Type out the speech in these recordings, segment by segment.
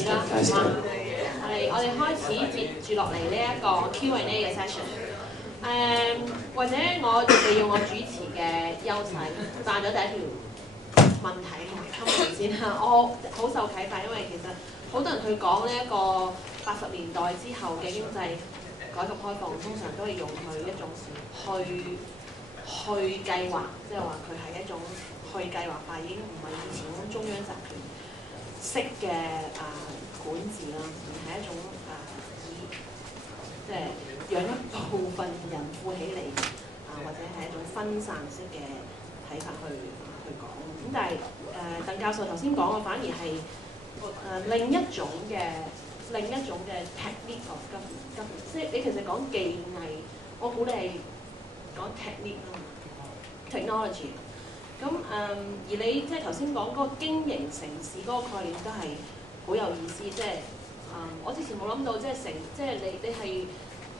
始啦，我哋開始接住落嚟呢一個 Q&A 嘅 session。或者我利用我主持嘅優勢，彈咗第一條問題同埋 comment 先啦。我好受啟發，因為其實好多人去講呢一個80年代之後嘅經濟改革開放，通常都係用佢一種去計劃，即係話佢係一種去計劃化，已經唔係以前嗰種中央集權式嘅管治啦，而係一種即係讓一部分人富起嚟或者係一種分散式嘅睇法去講。咁但係鄧教授頭先講嘅反而係另一種嘅 technique of government， 即係你其實講技藝，我估你係講 technique 啊嘛 ，technology。咁而你即係頭先講嗰個經營城市嗰個概念都係好有意思，即係我之前冇諗到，即係你係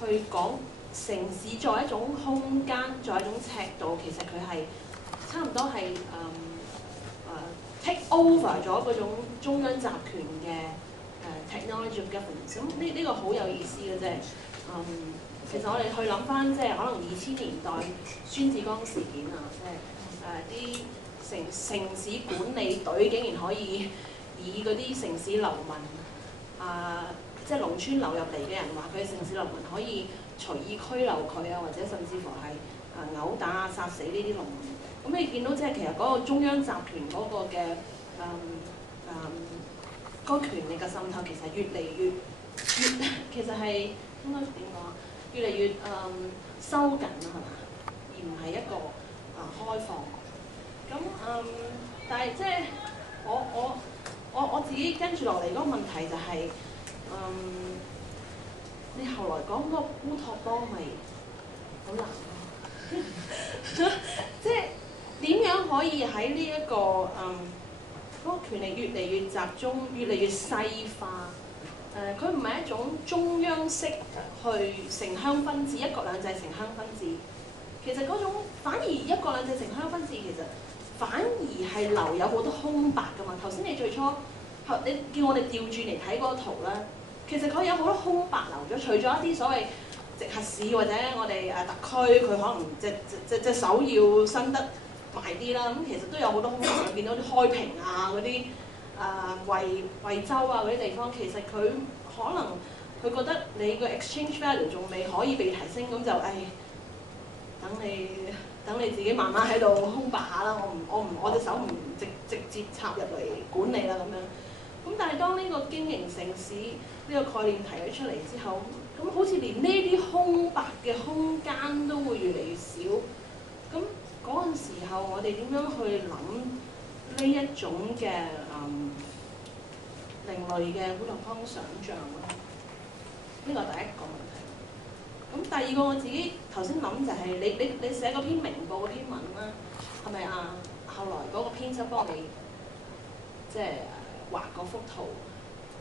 去講城市作為一種空間，作為一種尺度，其實佢係差唔多係take over 咗嗰種中央集權嘅technology of governance。咁呢個好有意思嘅啫。其實我哋去諗翻，即係可能2000年代孫子江事件啊，即係啲城市管理隊竟然可以以嗰啲城市流民即係農村流入嚟嘅人話佢係城市流民，可以隨意拘留佢啊，或者甚至乎係毆打啊、殺死呢啲農民。咁你見到即係其實嗰個中央集權嗰個嘅嗰個權力嘅滲透，其實越嚟越其實係應該點講？越嚟越收緊啦，係嘛？而唔係一個開放。咁但係即係我自己跟住落嚟嗰個問題就係、你後來講嗰個烏托邦咪好難咯？即係點樣可以喺呢一個嗰個權力越嚟越集中、越嚟越細化？佢唔係一種中央式去城鄉分治、一國兩制城鄉分治。其實嗰種反而一國兩制城鄉分治，其實反而係留有好多空白㗎嘛。頭先你最初你叫我哋調轉嚟睇嗰個圖啦，其實佢有好多空白留咗，除咗一啲所謂直轄市或者我哋特區，佢可能隻手要伸得埋啲啦。咁其實都有好多空白，見到啲開平啊嗰啲。惠州啊嗰啲地方，其實佢可能佢覺得你個 exchange value 仲未可以被提升，咁就等你自己慢慢喺度空白下啦。我隻手唔直接插入嚟管理啦咁樣。咁但係當呢個經營城市呢個概念提咗出嚟之後，咁好似連呢啲空白嘅空間都會越嚟越少。咁嗰陣時候，我哋點樣去諗呢一種嘅另類嘅烏托邦想像咯？呢個第一個問題。咁第二個我自己頭先諗就係你寫嗰篇明報嗰篇文啦，係咪啊？後來嗰個編輯幫你即係畫嗰幅圖，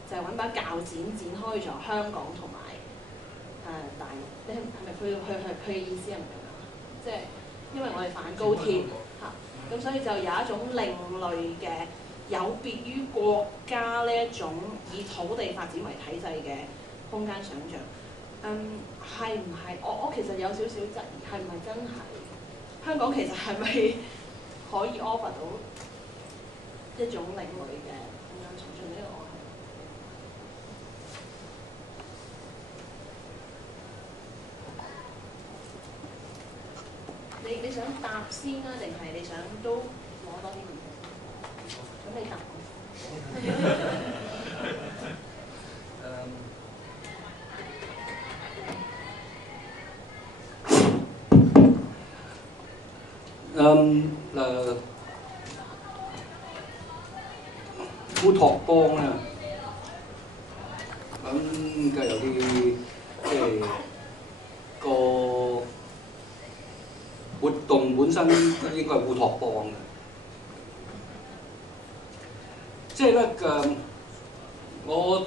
就係揾把鉸剪剪開咗香港同埋大陸。你係咪佢嘅意思係唔係咁啊？即係因為我哋反高鐵嚇，咁所以就有一種另類嘅。有別於國家呢一種以土地發展為體制嘅空間想像，係唔係？我其實有少少質疑，係唔係真係香港其實係咪可以 offer 到一種另類嘅空間想像？呢個我係你想答先啊，定係你想都攞多啲問題？咁你答烏托邦咧，咁梗係有啲即係個活動本身應該係烏托邦嘅。即係咧我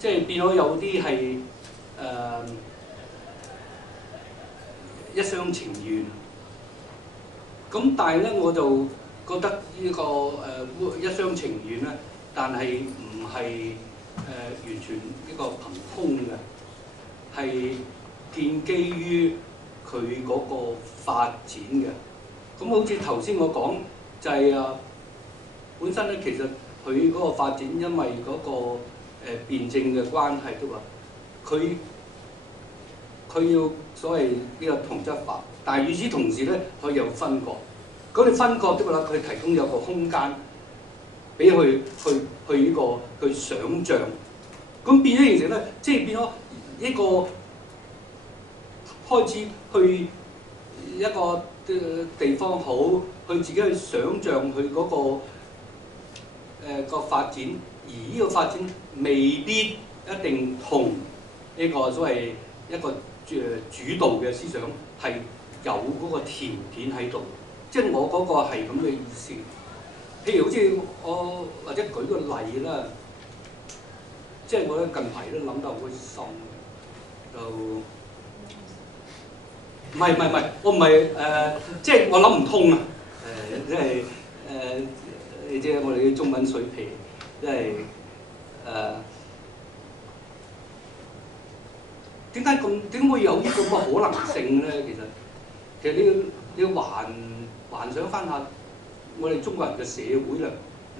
即係變咗有啲係一廂情願。咁但係咧，我就覺得呢個一廂情願咧，但係唔係完全一個憑空嘅，係建基於佢嗰個發展嘅。咁好似頭先我講就係本身咧，其實佢嗰個發展因為嗰個辯證嘅關係都話，佢要所謂呢個同質化，但係與此同時咧，佢又分割。咁你分割的話，佢提供有個空間俾佢去呢個去想像，咁變咗形成咧，即係變咗一個開始去一個地方好，佢自己去想像佢嗰個發展，而呢個發展未必一定同呢個所謂一個主導嘅思想係有嗰個條件喺度。即係我嗰個係咁嘅意思。譬如好似我或者舉個例啦，即係我近排都諗得好深嘅，就唔係，我唔係即係我諗唔通啊！你知我哋啲中文水平，即係點會有呢個咁嘅可能性咧？其實你要幻想翻下我哋中國人嘅社會啦，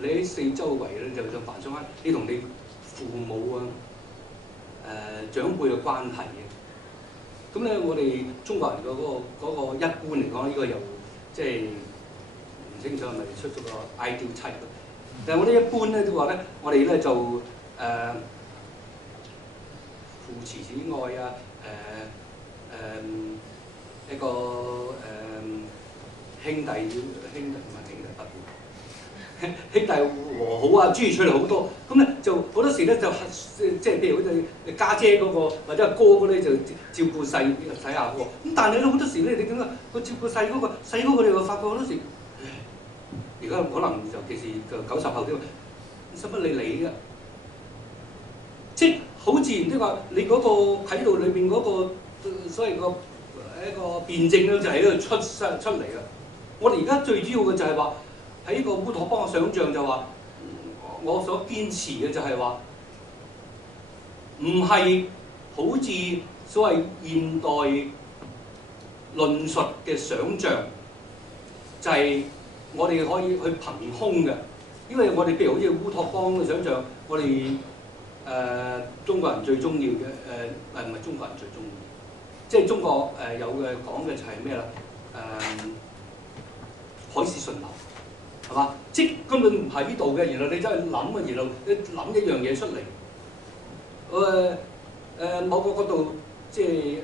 你喺四周圍咧就幻想翻你同你父母長輩嘅關係嘅。咁咧，我哋中國人嘅嗰個一般嚟講，呢個又即係唔清楚係咪出咗個 ideal type。但係我哋一般咧都話咧，我哋咧就父慈子愛啊，一個兄弟和好啊，諸如此類好多。咁咧就好多時咧就即係譬如好似家姐嗰個或者阿哥嗰啲就照顧細下喎。咁但係咧好多時咧，你點解個照顧細嗰個你會發覺好多時，而家可能尤其是90後啲，使乜你㗎？即係好自然啲話，你嗰個喺度裏邊嗰個所謂一個辯證咧，就喺度出嚟啦。我哋而家最主要嘅就係話喺個烏托邦嘅想像就話，我所堅持嘅就係話，唔係好似所謂現代論述嘅想像，就係我哋可以去憑空嘅。因為我哋譬如好似烏托邦嘅想像，我哋中國人最中意嘅唔係中國人最中意，即係中國有嘅講嘅就係咩啦？海市蜃樓，係嘛？即根本唔係呢度嘅，然後你走去諗啊，然後你諗一樣嘢出嚟。某個角度，即係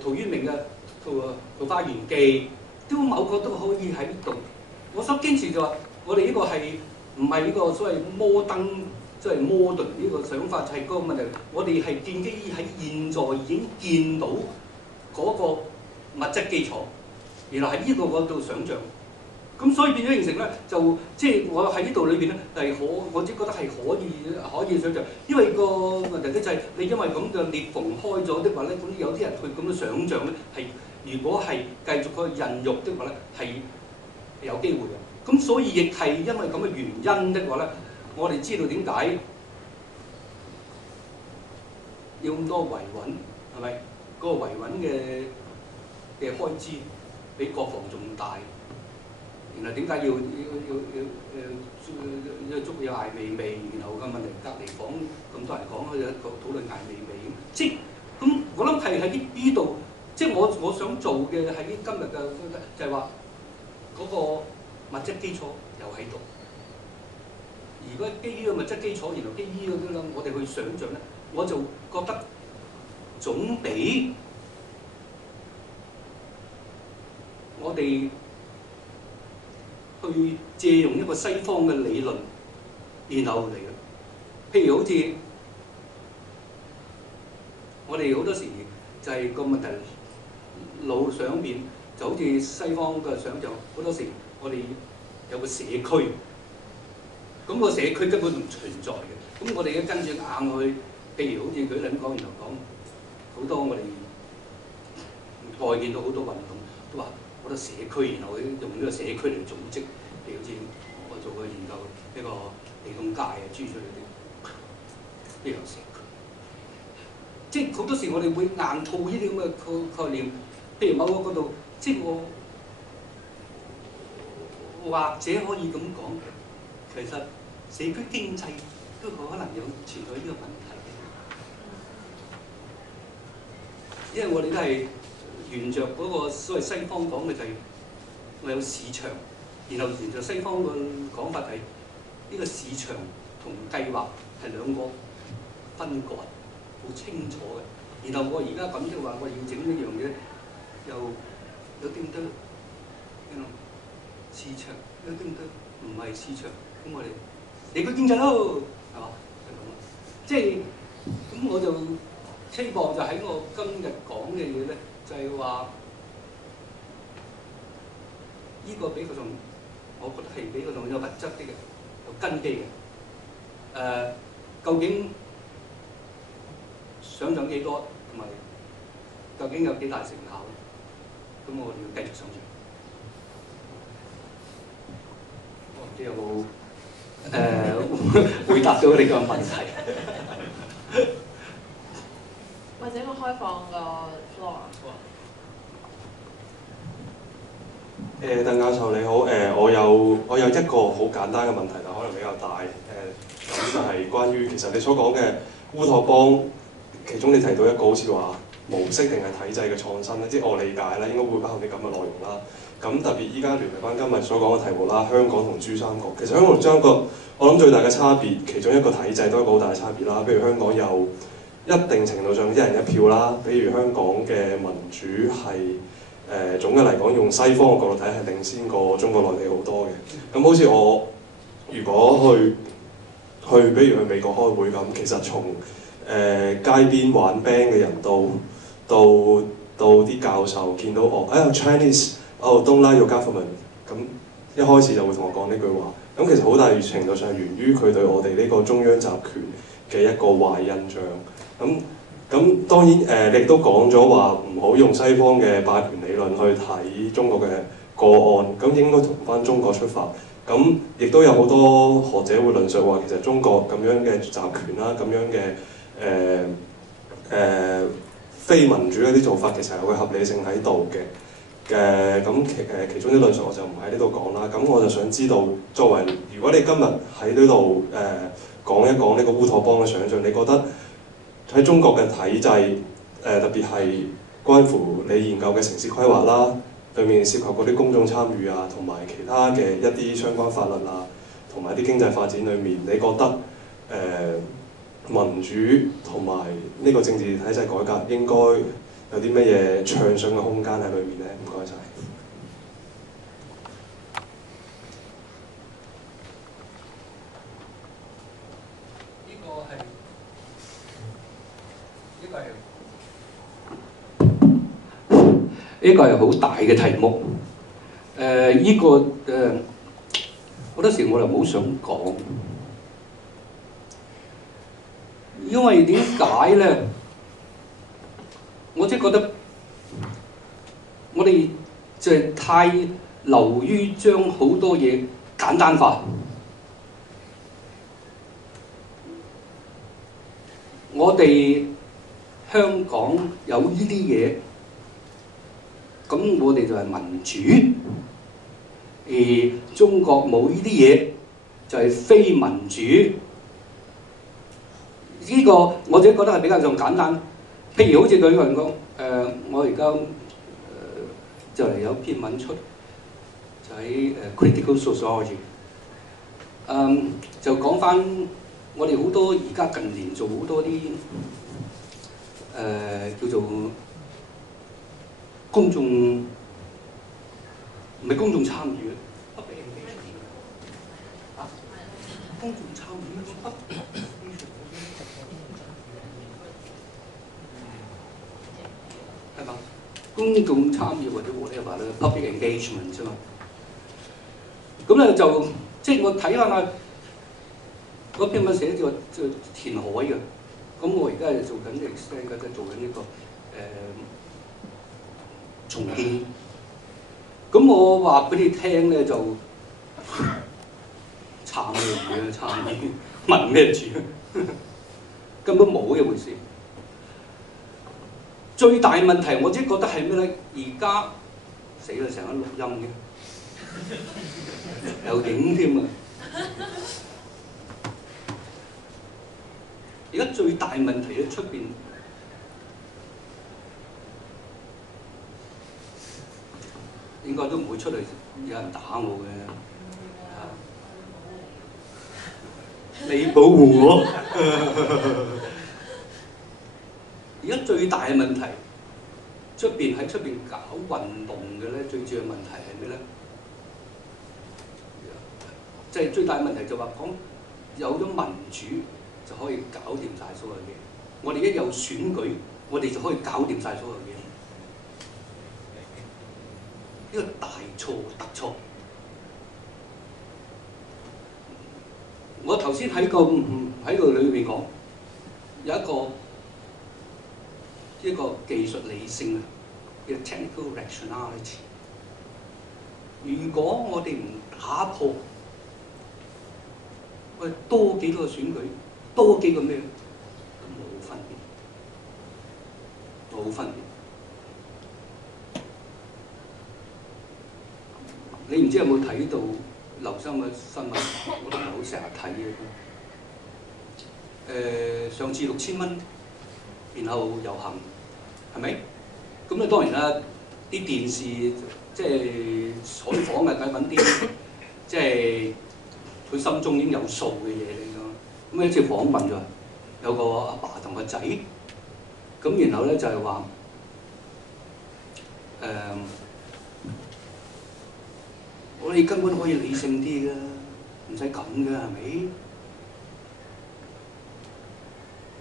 陶淵明嘅《桃花源記》，都某個都可以喺呢度。我所堅持就話，我哋呢個係唔係呢個所謂摩登，即係 modern 呢個想法，係嗰個問題。我哋係建基於喺現在已經見到嗰個物質基礎。然後喺呢個嗰度想像，咁所以變咗形成咧，就即係我喺呢度裏邊咧係我只覺得係可以想像，因為個問題咧就係你因為咁嘅裂縫開咗的話咧，咁有啲人去咁樣想像咧係，如果係繼續去孕育的話咧係有機會嘅。咁所以亦係因為咁嘅原因的話咧，我哋知道點解要咁多維穩係咪？嗰個維穩嘅開支比國防仲大，然後點解要捉有艾未未？然後個問題隔離房咁多人講，佢就討論艾未未咁，即係咁我諗係喺呢度，即係我想做嘅喺今日嘅就係話嗰個物質基礎又喺度。如果基於個物質基礎，然後基於嗰啲咧，我哋去想像咧，我就覺得總比我哋去借用一個西方嘅理論，然後嚟嘅。譬如好似我哋好多時就係個問題腦想變，就好似西方嘅想像，好多時我哋有個社區，咁個社區根本唔存在嘅。咁我哋要跟住硬去，譬如好似舉例咁講，然後講好多我哋外見到好多運動都話。好多社區，然後用呢個社區嚟組織，譬如好似我做過去研究呢個地洞界啊，諸如此類啲，呢樣事。即係好多時我哋會硬套呢啲咁嘅概念，譬如某個嗰度，即係我或者可以咁講，其實社區經濟都可能有存在呢個問題嘅，因為我哋都係沿着嗰個所謂西方講嘅就係我有市場，然後沿着西方嘅講法係呢個市場同計劃係兩個分割。好清楚嘅，然後我而家咁即係話，我要整呢樣嘢，又有啲唔得，市場有啲唔得，唔係市場，咁我哋地區經濟咯，係嘛？就咁啦。即係咁，我就希望就喺我今日講嘅嘢咧，就係話呢個比較上，我覺得係比較上有物質啲嘅，有根基嘅。究竟想像幾多，同埋究竟有幾大成效咧？咁我哋要繼續想像。我唔知有冇回答到你個問題？或者我開放個 floor。鄧教授你好，我有一個好簡單嘅問題，但可能比較大。咁就係關於其實你所講嘅烏托邦。其中你提到一個好似話模式定係體制嘅創新咧，即係我理解啦，應該會包含啲咁嘅內容啦。咁特別依家聯繫翻今日所講嘅題目啦，香港同珠三角。其實香港同珠三角，我諗最大嘅差別，其中一個體制都係一個好大嘅差別啦。譬如香港有一定程度上一人一票啦，比如香港嘅民主係總嘅嚟講，用西方嘅角度睇係領先過中國內地好多嘅。咁好似我如果比如去美國開會咁，其實從街邊玩 band 嘅人到啲教授見到我Chinese don't like your government， 咁一開始就會同我講呢句話。咁其實好大程度上源於佢對我哋呢個中央集權嘅一個壞印象。咁當然你亦都講咗話唔好用西方嘅霸權理論去睇中國嘅個案，咁應該同翻中國出發。咁亦都有好多學者會論述話，其實中國咁樣嘅集權啦，咁樣嘅非民主一啲做法，其實有個合理性喺度嘅。咁其中啲論述我就唔喺呢度講啦。咁我就想知道，作為如果你今日喺呢度講一講呢個烏托邦嘅想像，你覺得喺中國嘅體制特別係關乎你研究嘅城市規劃啦，對面涉及嗰啲公眾參與啊，同埋其他嘅一啲相關法律啊，同埋一啲經濟發展裏面，你覺得民主同埋呢個政治體制改革應該有啲乜嘢暢順嘅空間喺裏面咧？唔該晒。呢個係好大嘅題目。好多時我就好想講。因為點解咧？我即係覺得我哋就係太流於將好多嘢簡單化。我哋香港有呢啲嘢，咁我哋就係民主；而中國冇呢啲嘢，就係非民主。呢個我自己覺得係比較上簡單。譬如好似佢有人講，我而家就嚟有篇文出，就喺Critical Sociology，就講翻我哋好多而家近年做好多啲叫做公眾，唔係公眾參與啊，公眾參與。係嘛？公眾參與或者我哋話咧 public engagement 啫嘛。咁咧就即係我睇下嗰篇文寫咗填海嘅。咁我而家係做緊 extend 嘅，做緊呢個重建。咁我話俾你聽咧，就撐咩魚啊？撐咩？問咩住？根本冇一回事。最大問題我只覺得係咩咧？而家死啦，成日錄音嘅，有影添啊！而家最大問題咧，出邊應該都唔會出嚟有人打我嘅。你保護我。而家最大嘅問題，喺出邊搞運動嘅咧，最主要問題係咩咧？即係最大問題就話講有咗民主就可以搞掂晒所有嘢。我哋一有選舉，我哋就可以搞掂晒所有嘢。呢個大錯特錯。我頭先喺個裏面講有一個技術理性啊，叫 technical rationality。如果我哋唔打破，喂多幾個選舉，多幾個咩，都冇分別，冇分別。你唔知有冇睇到劉生嘅新聞？我都唔係好成日睇嘅。上次6000蚊，然後遊行，係咪？咁咧當然啦，啲電視即係採訪啊，梗係揾啲即係佢心中已經有數嘅嘢嚟㗎。咁一次訪問咗有個阿爸同個仔，咁然後咧就係話我哋根本可以理性啲㗎，唔使咁㗎，係咪？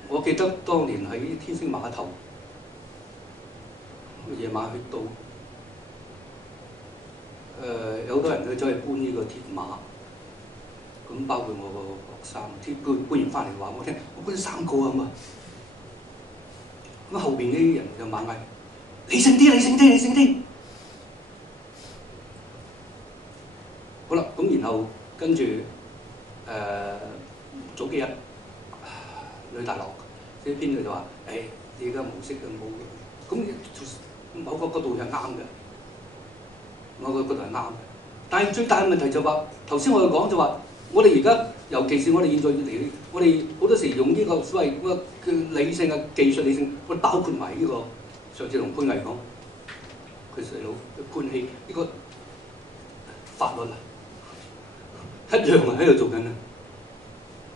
我記得當年喺天星碼頭，夜晚去到，有好多人都走去搬呢個鐵馬，咁包括我個學生，搬完翻嚟話我聽，我搬咗3個啊嘛。咁後邊啲人就猛嗌：理性啲，理性啲，理性啲！好啦，咁然後跟住早幾日女大陸呢邊就話：你而家模式就冇，咁某個角度係啱嘅，某個角度係啱嘅。但係最大嘅問題就話，頭先我哋講就話，我哋而家尤其是我哋現在嚟，我哋好多時用呢個所謂嘅理性嘅技術理性，我哋包括埋呢個上次同潘毅講，佢細佬潘希呢個法律啊。一樣喺度做緊啊！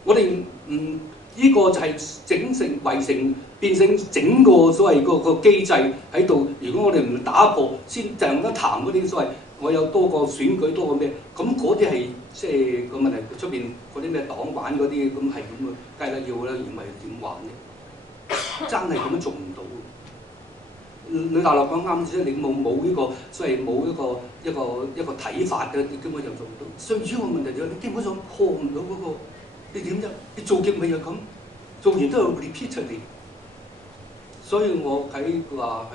我哋呢個就係變成整個所謂個機制喺度。如果我哋唔打破，先就咁談嗰啲所謂我有多個選舉多個咩，咁嗰啲係即係個問題。出邊嗰啲咩黨玩嗰啲咁係咁啊，梗係要啦，而唔係點玩啫？真係咁樣做唔到。女大陸講啱啫，你冇呢個，所謂冇一個睇法嘅，你根本就做唔到。最主要嘅問題就係你基本上破唔到嗰個，你點啫？你做極咪又咁，做完都有 repeatedly。所以我話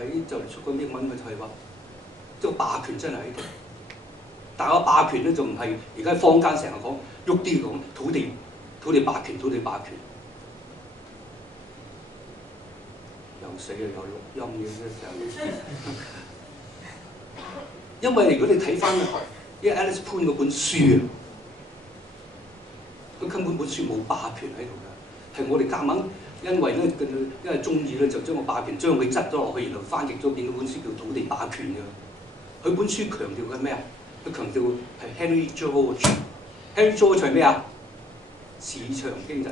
喺就嚟出個英文嘅就係話，即係個霸權真係喺度。但係個霸權咧就唔係而家坊間成日講喐啲咁土地霸權，土地霸權。又死啊！又錄音嘅啫，因為如果你睇翻呢 Alice Pan 嗰本書啊，佢根本本書冇霸權喺度㗎，係我哋夾硬，因為中意咧就將個霸權將佢執咗落去，然後翻譯咗變咗本書叫《土地霸權》㗎。佢本書強調緊咩啊？佢強調係 Henry George。Henry George 係咩啊？市場經濟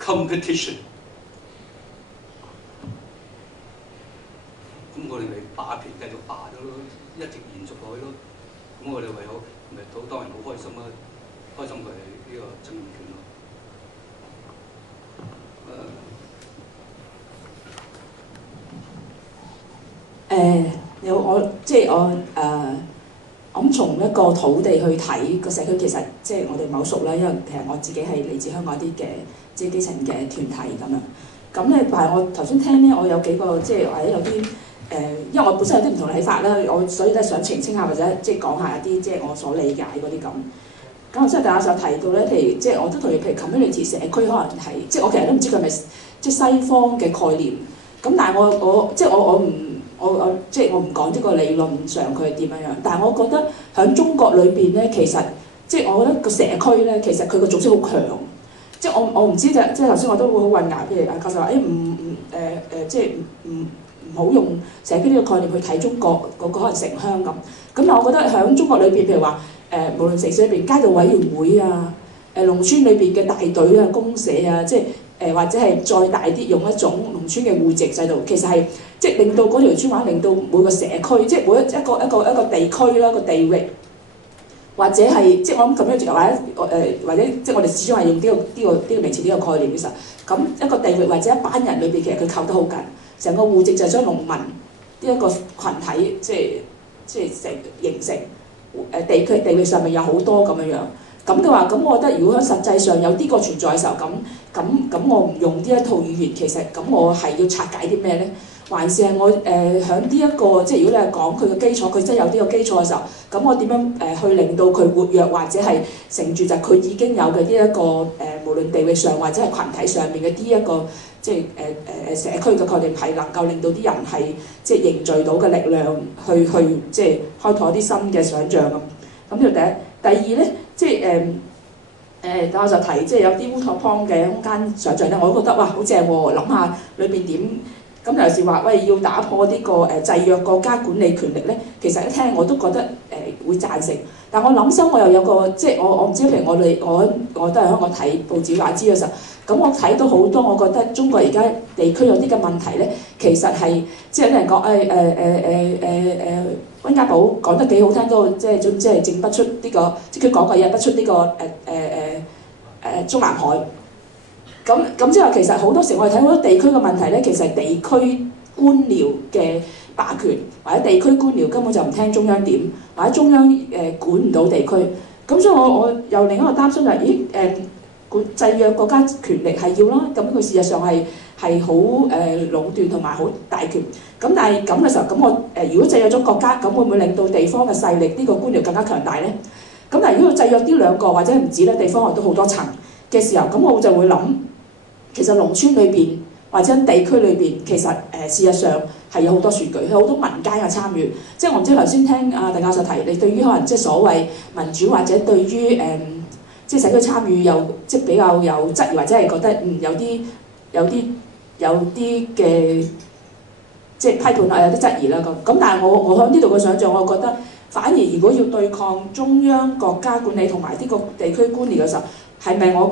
competition。咁我哋咪霸權繼續霸咗咯，一直延續落去咯。咁我哋唯有咪當然好開心啦，開心佢係呢個爭議權咯。我咁從一個土地去睇個社區，其實即係我哋冇熟啦，因為其實我自己係嚟自香港啲嘅即係基層嘅團體咁樣。咁咧，但係我頭先聽咧，我有幾個即係或者有啲。因為我本身有啲唔同嘅睇法啦，我所以都係想澄清下或者即係講下一啲即係我所理解嗰啲咁。咁即係大家就提到咧，譬如即係我都同意，譬如 community 社區可能係即係我其實都唔知佢係咪即係西方嘅概念。咁但係我即係我即係我唔講呢個理論上佢係點樣樣，但係我覺得喺中國裏邊咧，其實即係我覺得個社區咧，其實佢個組織好強。即係我唔知即係頭先我都會好混淆，譬如教授話即係唔好用社區呢個概念去睇中國嗰個可能城鄉咁。咁但係我覺得喺中國裏邊，譬如話無論城市裏邊街道委員會啊，農村裏邊嘅大隊啊、公社啊，即係或者係再大啲用一種農村嘅戶籍制度，其實係即係令到嗰條村話，令到每個社區，即係每一個地區啦、個地域，或者係即係我諗咁樣或者即係我哋始終係用呢個名詞呢個概念嘅時候，咁一個地域或者一班人裏邊，其實佢扣得好緊，成個戶籍就係將農民呢一個群體，即係形成地域上面有好多咁樣樣。咁嘅話，咁我覺得如果喺實際上有呢個存在嘅時候，咁我唔用呢一套語言，其實咁我係要拆解啲咩咧？還是係我喺呢一個即係如果你係講佢嘅基礎，佢真係有呢個基礎嘅時候，咁我點樣去令到佢活躍，或者係承住就佢已經有嘅呢一個無論地域上或者係群體上面嘅呢一個即係社區嘅概念，係能夠令到啲人係即係凝聚到嘅力量去即係開拓一啲新嘅想像咁。咁呢個第一。第二咧，即係等我就提，即係有啲烏托邦嘅空間想像咧，我都覺得哇好正喎！諗下裏邊點咁，尤其是話喂要打破呢個制約國家管理權力咧，其實一聽我都覺得會贊成。但我諗深，我又有個即係我唔知，譬如我都係香港睇報紙話知嘅時候，咁我睇到好多，我覺得中國而家地區有啲嘅問題咧，其實係即係有啲人講溫家寶講得幾好聽，都即係證不出呢個，即係佢講嘅嘢不出呢個中南海。咁即係話其實好多時我哋睇好多地區嘅問題咧，其實係地區官僚嘅霸權，或者地區官僚根本就唔聽中央點，或者中央管唔到地區。咁所以我又另一個擔心就係，制約國家權力係要啦，咁佢事實上係好壟斷同埋好大權。咁但係咁嘅時候，咁我如果制約咗國家，咁會唔會令到地方嘅勢力呢個官僚更加強大咧？咁但係如果制約呢兩個或者唔止咧，地方都好多層嘅時候，咁我就會諗，其實農村裏邊或者地區裏邊，其實事實上係有好多選舉，有好多民間嘅參與。即係我唔知頭先聽鄧教授提，你對於可能即係所謂民主或者對於即係社區參與有即係比較有質疑，或者係覺得有啲嘅即係批判啊，有啲質疑啦咁。但係我喺呢度嘅想像，我覺得反而如果要對抗中央國家管理同埋呢個地區官僚嘅時候，係咪我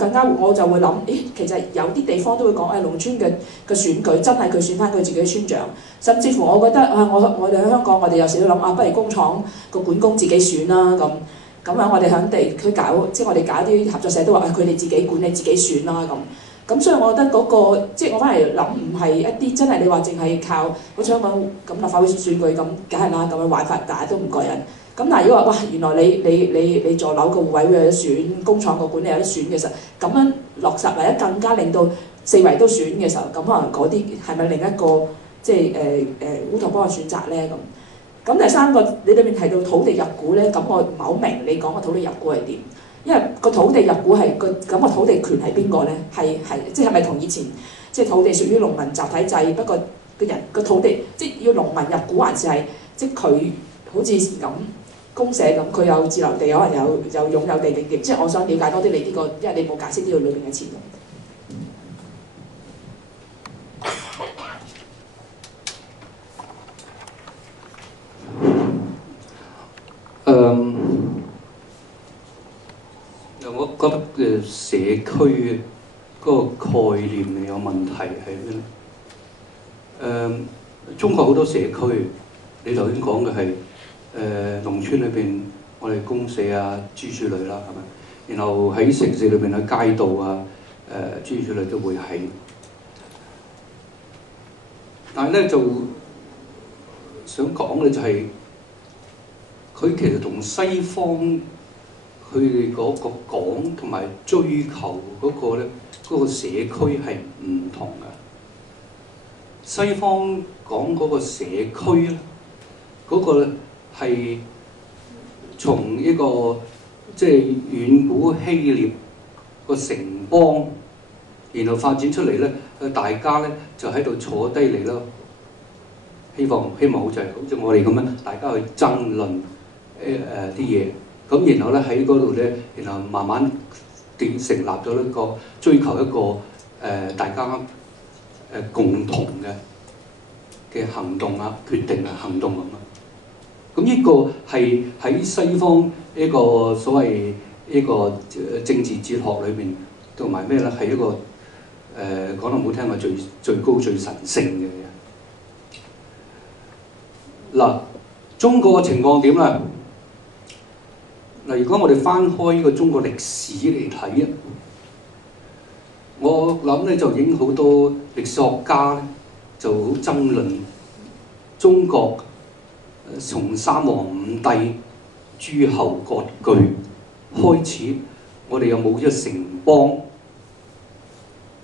就會諗，其實有啲地方都會講農村嘅選舉真係佢選翻佢自己嘅村長，甚至乎我覺得我哋喺香港，我哋有時都諗不如工廠個管工自己選啦咁。咁樣我哋喺地區搞，即係我哋搞啲合作社都話佢哋自己管理自己選啦咁。咁所以我覺得嗰個即係我翻嚟諗，唔係一啲真係你話淨係靠好似香港咁立法會選舉咁，梗係啦咁樣玩法，大家都唔過癮。咁但係如果話哇，原來你座樓個戶委會有得選，工廠個管理有得選嘅時候，咁樣落實或者更加令到四圍都選嘅時候，咁可能嗰啲係咪另一個即係烏托邦嘅選擇咧咁？咁第三個，你裏面提到土地入股咧，咁我唔係好明你講個土地入股係點，因為個土地入股係個土地權係邊個咧？係即係咪同以前即係土地屬於農民集體制？不過個土地即係要農民入股，還是係即係佢好似咁公社咁，佢有自留地，可能有擁有地定點？即係我想了解多啲你呢個，因為你冇解釋呢度裏邊嘅前提。我覺得社區嗰個概念有問題係咩咧？中國好多社區，你頭先講嘅係農村裏邊，我哋公社啊、諸如類啦，係咪？然後喺城市裏邊嘅街道啊、諸如類都會係。但係咧就想講嘅就係，佢其實同西方佢哋嗰個講同埋追求嗰個咧，嗰個社區係唔同嘅。西方講嗰個社區咧，嗰個咧係從一個即係遠古希臘個城邦，然後發展出嚟咧，大家咧就喺度坐低嚟咯，希望好似我哋咁樣，大家去爭論啲嘢，咁然後咧喺嗰度咧，然後慢慢成立咗一個追求一個大家共同嘅行動啊、決定啊、行動咁啊。咁呢個係喺西方呢個所謂呢個政治哲學裏邊，同埋咩咧？係一個講得唔好聽話最高最神聖嘅嘢。嗱，中國嘅情況點咧？嗱，如果我哋翻開呢個中國歷史嚟睇啊，我諗咧就已經好多歷史學家咧就好爭論中國從三皇五帝、諸侯割據開始，我哋有冇一個城邦？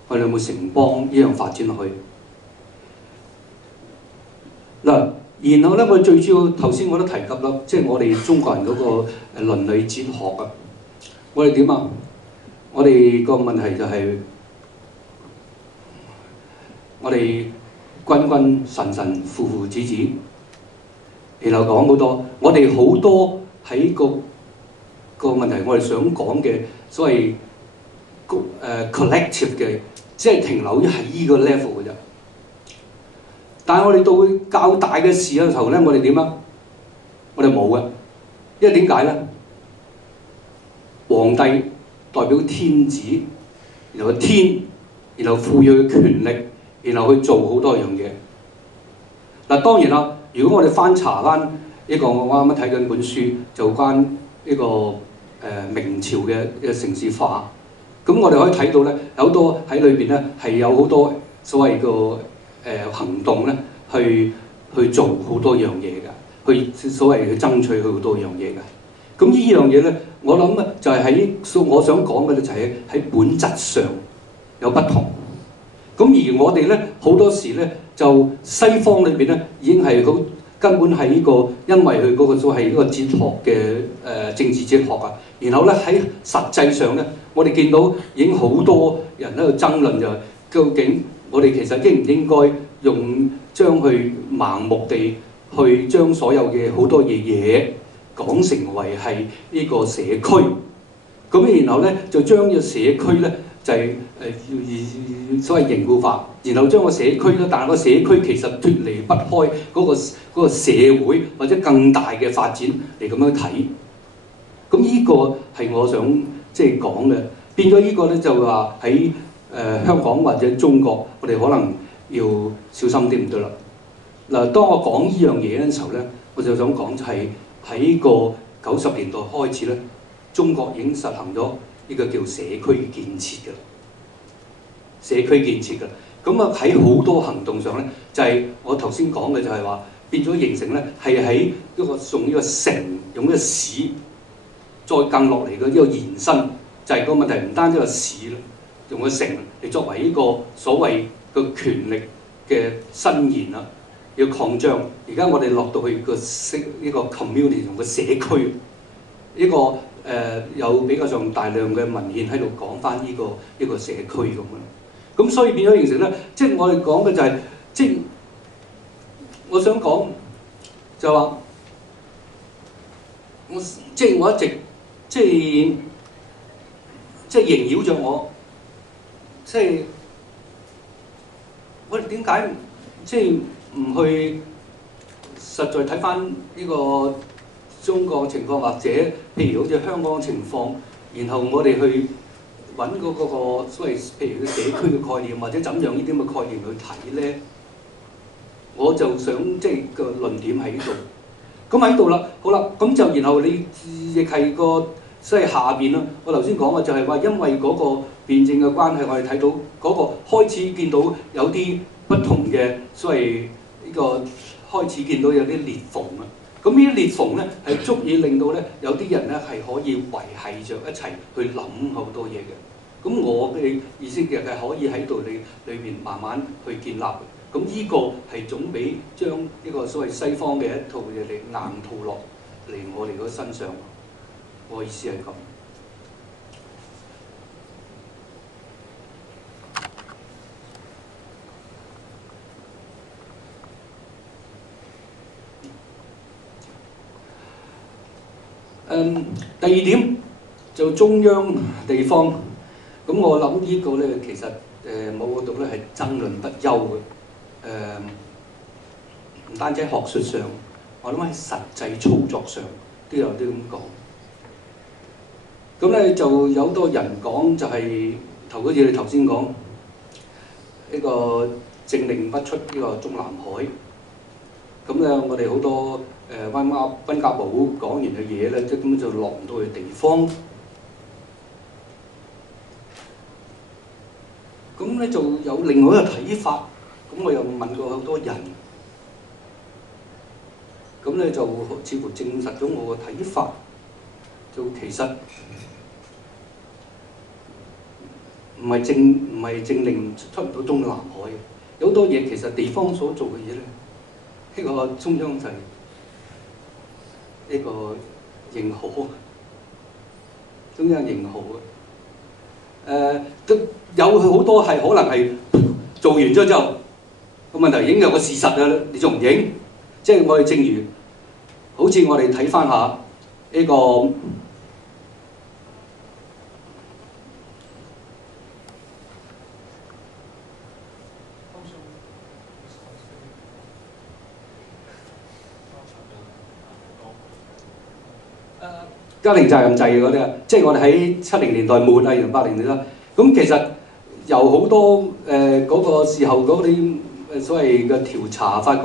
我哋有冇城邦一樣發展落去？嗱，然後咧，我最主要頭先我都提及啦，即係我哋中國人嗰個倫理哲學啊，我哋點啊？我哋個問題就係我哋君君臣臣父父子子，然後講好多，我哋好多喺個問題，我哋想講嘅所謂collective 嘅，即係停留於係依個 level 嘅啫。但係我哋到較大嘅事嘅時候咧，我哋點啊？我哋冇嘅，因為點解咧？皇帝代表天子，然後天，然後賦予佢權力，然後去做好多樣嘢。嗱，當然啦，如果我哋翻查翻呢個我啱啱睇緊本書，就關呢個明朝嘅城市化。咁我哋可以睇到咧，有好多喺裏邊咧係有好多所謂個行動咧，去做好多樣嘢㗎，去所謂去爭取好多樣嘢㗎。咁呢樣嘢咧，我諗咧就係喺我想講嘅咧，就係喺本質上有不同。咁而我哋咧好多時咧，就西方裏邊咧已經係好根本係呢個，因為佢嗰個所謂呢個哲學嘅政治哲學啊。然後咧喺實際上咧，我哋見到已經好多人喺度爭論就係究竟我哋其實應唔應該將佢盲目地去將所有嘅好多嘢講成為係呢個社區，咁然後咧就將呢個社區咧就係所謂凝固化，然後將個社區咧，但係個社區其實脫離不開嗰個社會或者更大嘅發展嚟咁樣睇。咁呢個係我想即係講嘅，變咗呢個咧就話喺香港或者中國，我哋可能要小心啲唔得啦。嗱，當我講呢樣嘢嘅時候咧，我就想講就係喺個90年代開始咧，中國已經實行咗呢個叫社區建設嘅，社區建設嘅。咁啊喺好多行動上咧，就係我頭先講嘅就係話變咗形成咧，係喺一個用呢個城用呢個市。再更落嚟嘅呢個延伸，就係個問題唔單止個市啦，用個城嚟作為呢個所謂個權力嘅伸延啦，要擴張。而家我哋落到去呢個 community 同個社區，呢個有比較上大量嘅文獻喺度講翻呢個社區咁樣。咁所以變咗形成咧，即係我哋講嘅就係，即係我想講就話，即係我一直。即係縈繞着我，即係我哋點解即係唔去實在睇翻呢個中國嘅情況，或者譬如好似香港嘅情況，然後我哋去揾嗰個所謂譬如社區嘅概念，或者怎樣呢啲咁嘅概念去睇咧，我就想即係個論點喺度。咁喺度啦，好啦，咁就然後你亦係個即係下邊啦。我頭先講嘅就係話，因為嗰個辯證嘅關係，我哋睇到嗰個開始見到有啲不同嘅所謂呢個開始見到有啲裂縫啊。咁呢啲裂縫咧係足以令到咧有啲人咧係可以維繫着一齊去諗好多嘢嘅。咁我嘅意思嘅係可以喺度裏邊慢慢去建立。咁呢個係總比將呢個所謂西方嘅一套嘢嚟硬套落嚟我哋嗰身上。我意思係咁。第二點就中央地方，咁我諗呢個咧其實某個度咧係爭論不休嘅。唔單止喺學術上，我諗喺實際操作上都有啲咁講。咁咧就有好多人講就係好似你頭先講呢個政令不出呢個中南海。咁咧我哋好多溫家寶講完嘅嘢咧，即係根本就落唔到去地方。咁咧就有另外一個睇法，咁我又問過好多人，咁咧就似乎證實咗我嘅睇法，就其實唔係政令出唔到中南海，有好多嘢其實地方所做嘅嘢咧，呢個中央就係呢個認可，中央認可嘅。都有好多係可能係做完咗之後，個問題已經有個事實啦，你仲唔認？即係我哋正如好似我哋睇翻下呢個家庭責任制嗰啲啊，即係我哋喺70年代末啊，然後80年代，咁其實由好多嗰個時候嗰啲所謂嘅調查，發覺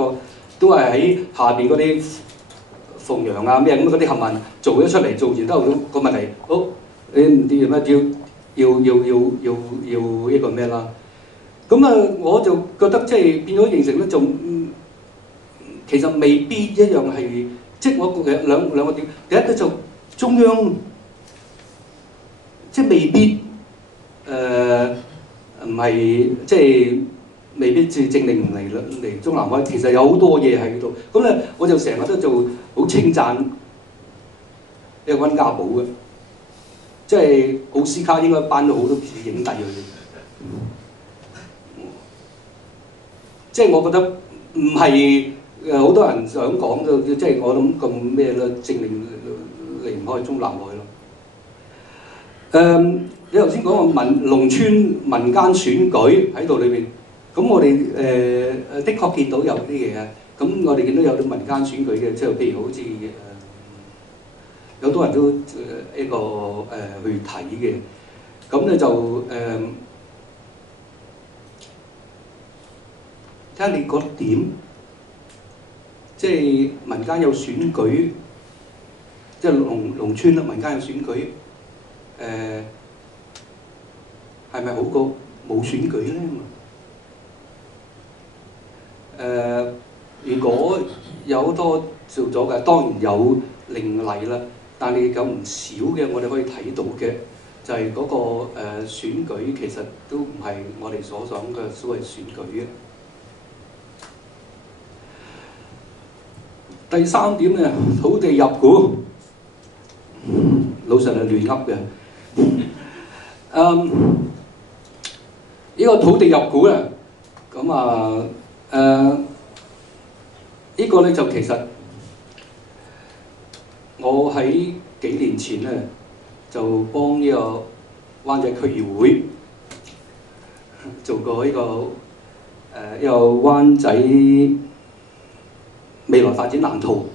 都係喺下邊嗰啲鳳陽啊咩咁嗰啲冚唪唥做咗出嚟，做完之後個問題，好你唔知咩要呢個咩啦？咁啊，我就覺得即係變咗形成咧，就其實未必一樣係，即係我其實兩個點，第一咧就中央即係未必唔係即係未必政令唔嚟中南海，其實有好多嘢喺度。咁咧，我就成日都做好稱讚呢個溫家寶嘅，即係奧斯卡應該頒咗好多次影帝佢。即係我覺得唔係好多人想講嘅，即係我諗咁咩啦，政令離唔開中南海咯。你頭先講個農村民間選舉喺度裏邊，咁我哋的確見到有啲嘢啊。咁我哋見到有啲民間選舉嘅，即係譬如好似有好多人都呢個去睇嘅。咁咧就睇下你覺得點？即係民間有選舉，即係農村啦，民間有選舉，係咪好過冇選舉咧？如果有好多做咗嘅，當然有另例啦，但係有唔少嘅，我哋可以睇到嘅就係嗰個選舉其實都唔係我哋所講嘅所謂選舉嘅。第三點咧，土地入股，老實係亂噏嘅。呢個土地入股咧，咁啊呢個咧就其實我喺幾年前咧就幫呢個灣仔區議會做過呢個灣仔未來發展藍圖，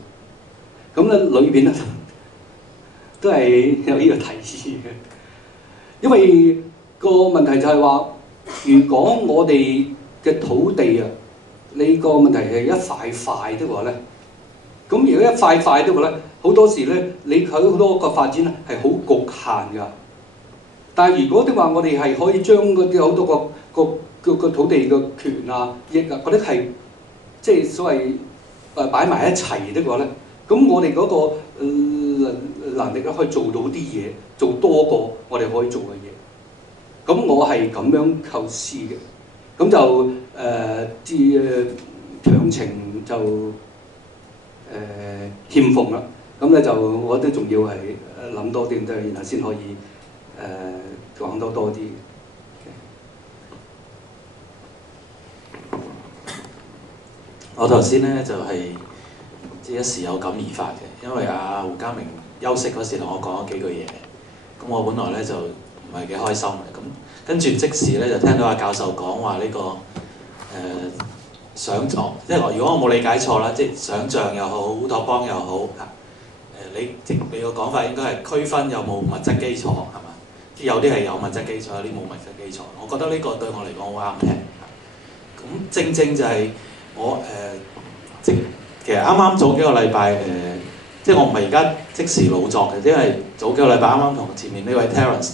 咁咧裏邊咧都係有呢個提議嘅，因為個問題就係話，如果我哋嘅土地啊，你個問題係一塊塊的話咧，咁如果一塊塊的話咧，好多時咧你佢好多個發展係好局限㗎。但係如果的話，我哋係可以將嗰啲好多個土地嘅權啊、益啊嗰啲係即係所謂擺埋一齊的話咧，咁我哋嗰個能力咧可以做到啲嘢，做多過我哋可以做嘅嘢。咁我係咁樣構思嘅，咁就詳情就欠奉啦。咁咧就我都仲要係諗多啲，然後先可以講得多啲。我頭先咧就係即係一時有感而發嘅，因為阿胡家明休息嗰時同我講咗幾句嘢，咁我本來咧就唔係幾開心嘅，咁跟住即時咧就聽到阿教授講話呢個想像，即係如果我冇理解錯啦，即係想像又好，烏托邦又好嚇，你個講法應該係區分有冇物質基礎係嘛？即係有啲係有物質基礎，有啲冇物質基礎。我覺得呢個對我嚟講好啱聽。咁正正就係我其實啱啱早幾個禮拜即係我唔係而家即時老作嘅，因為早幾個禮拜啱啱同前面呢位 Terence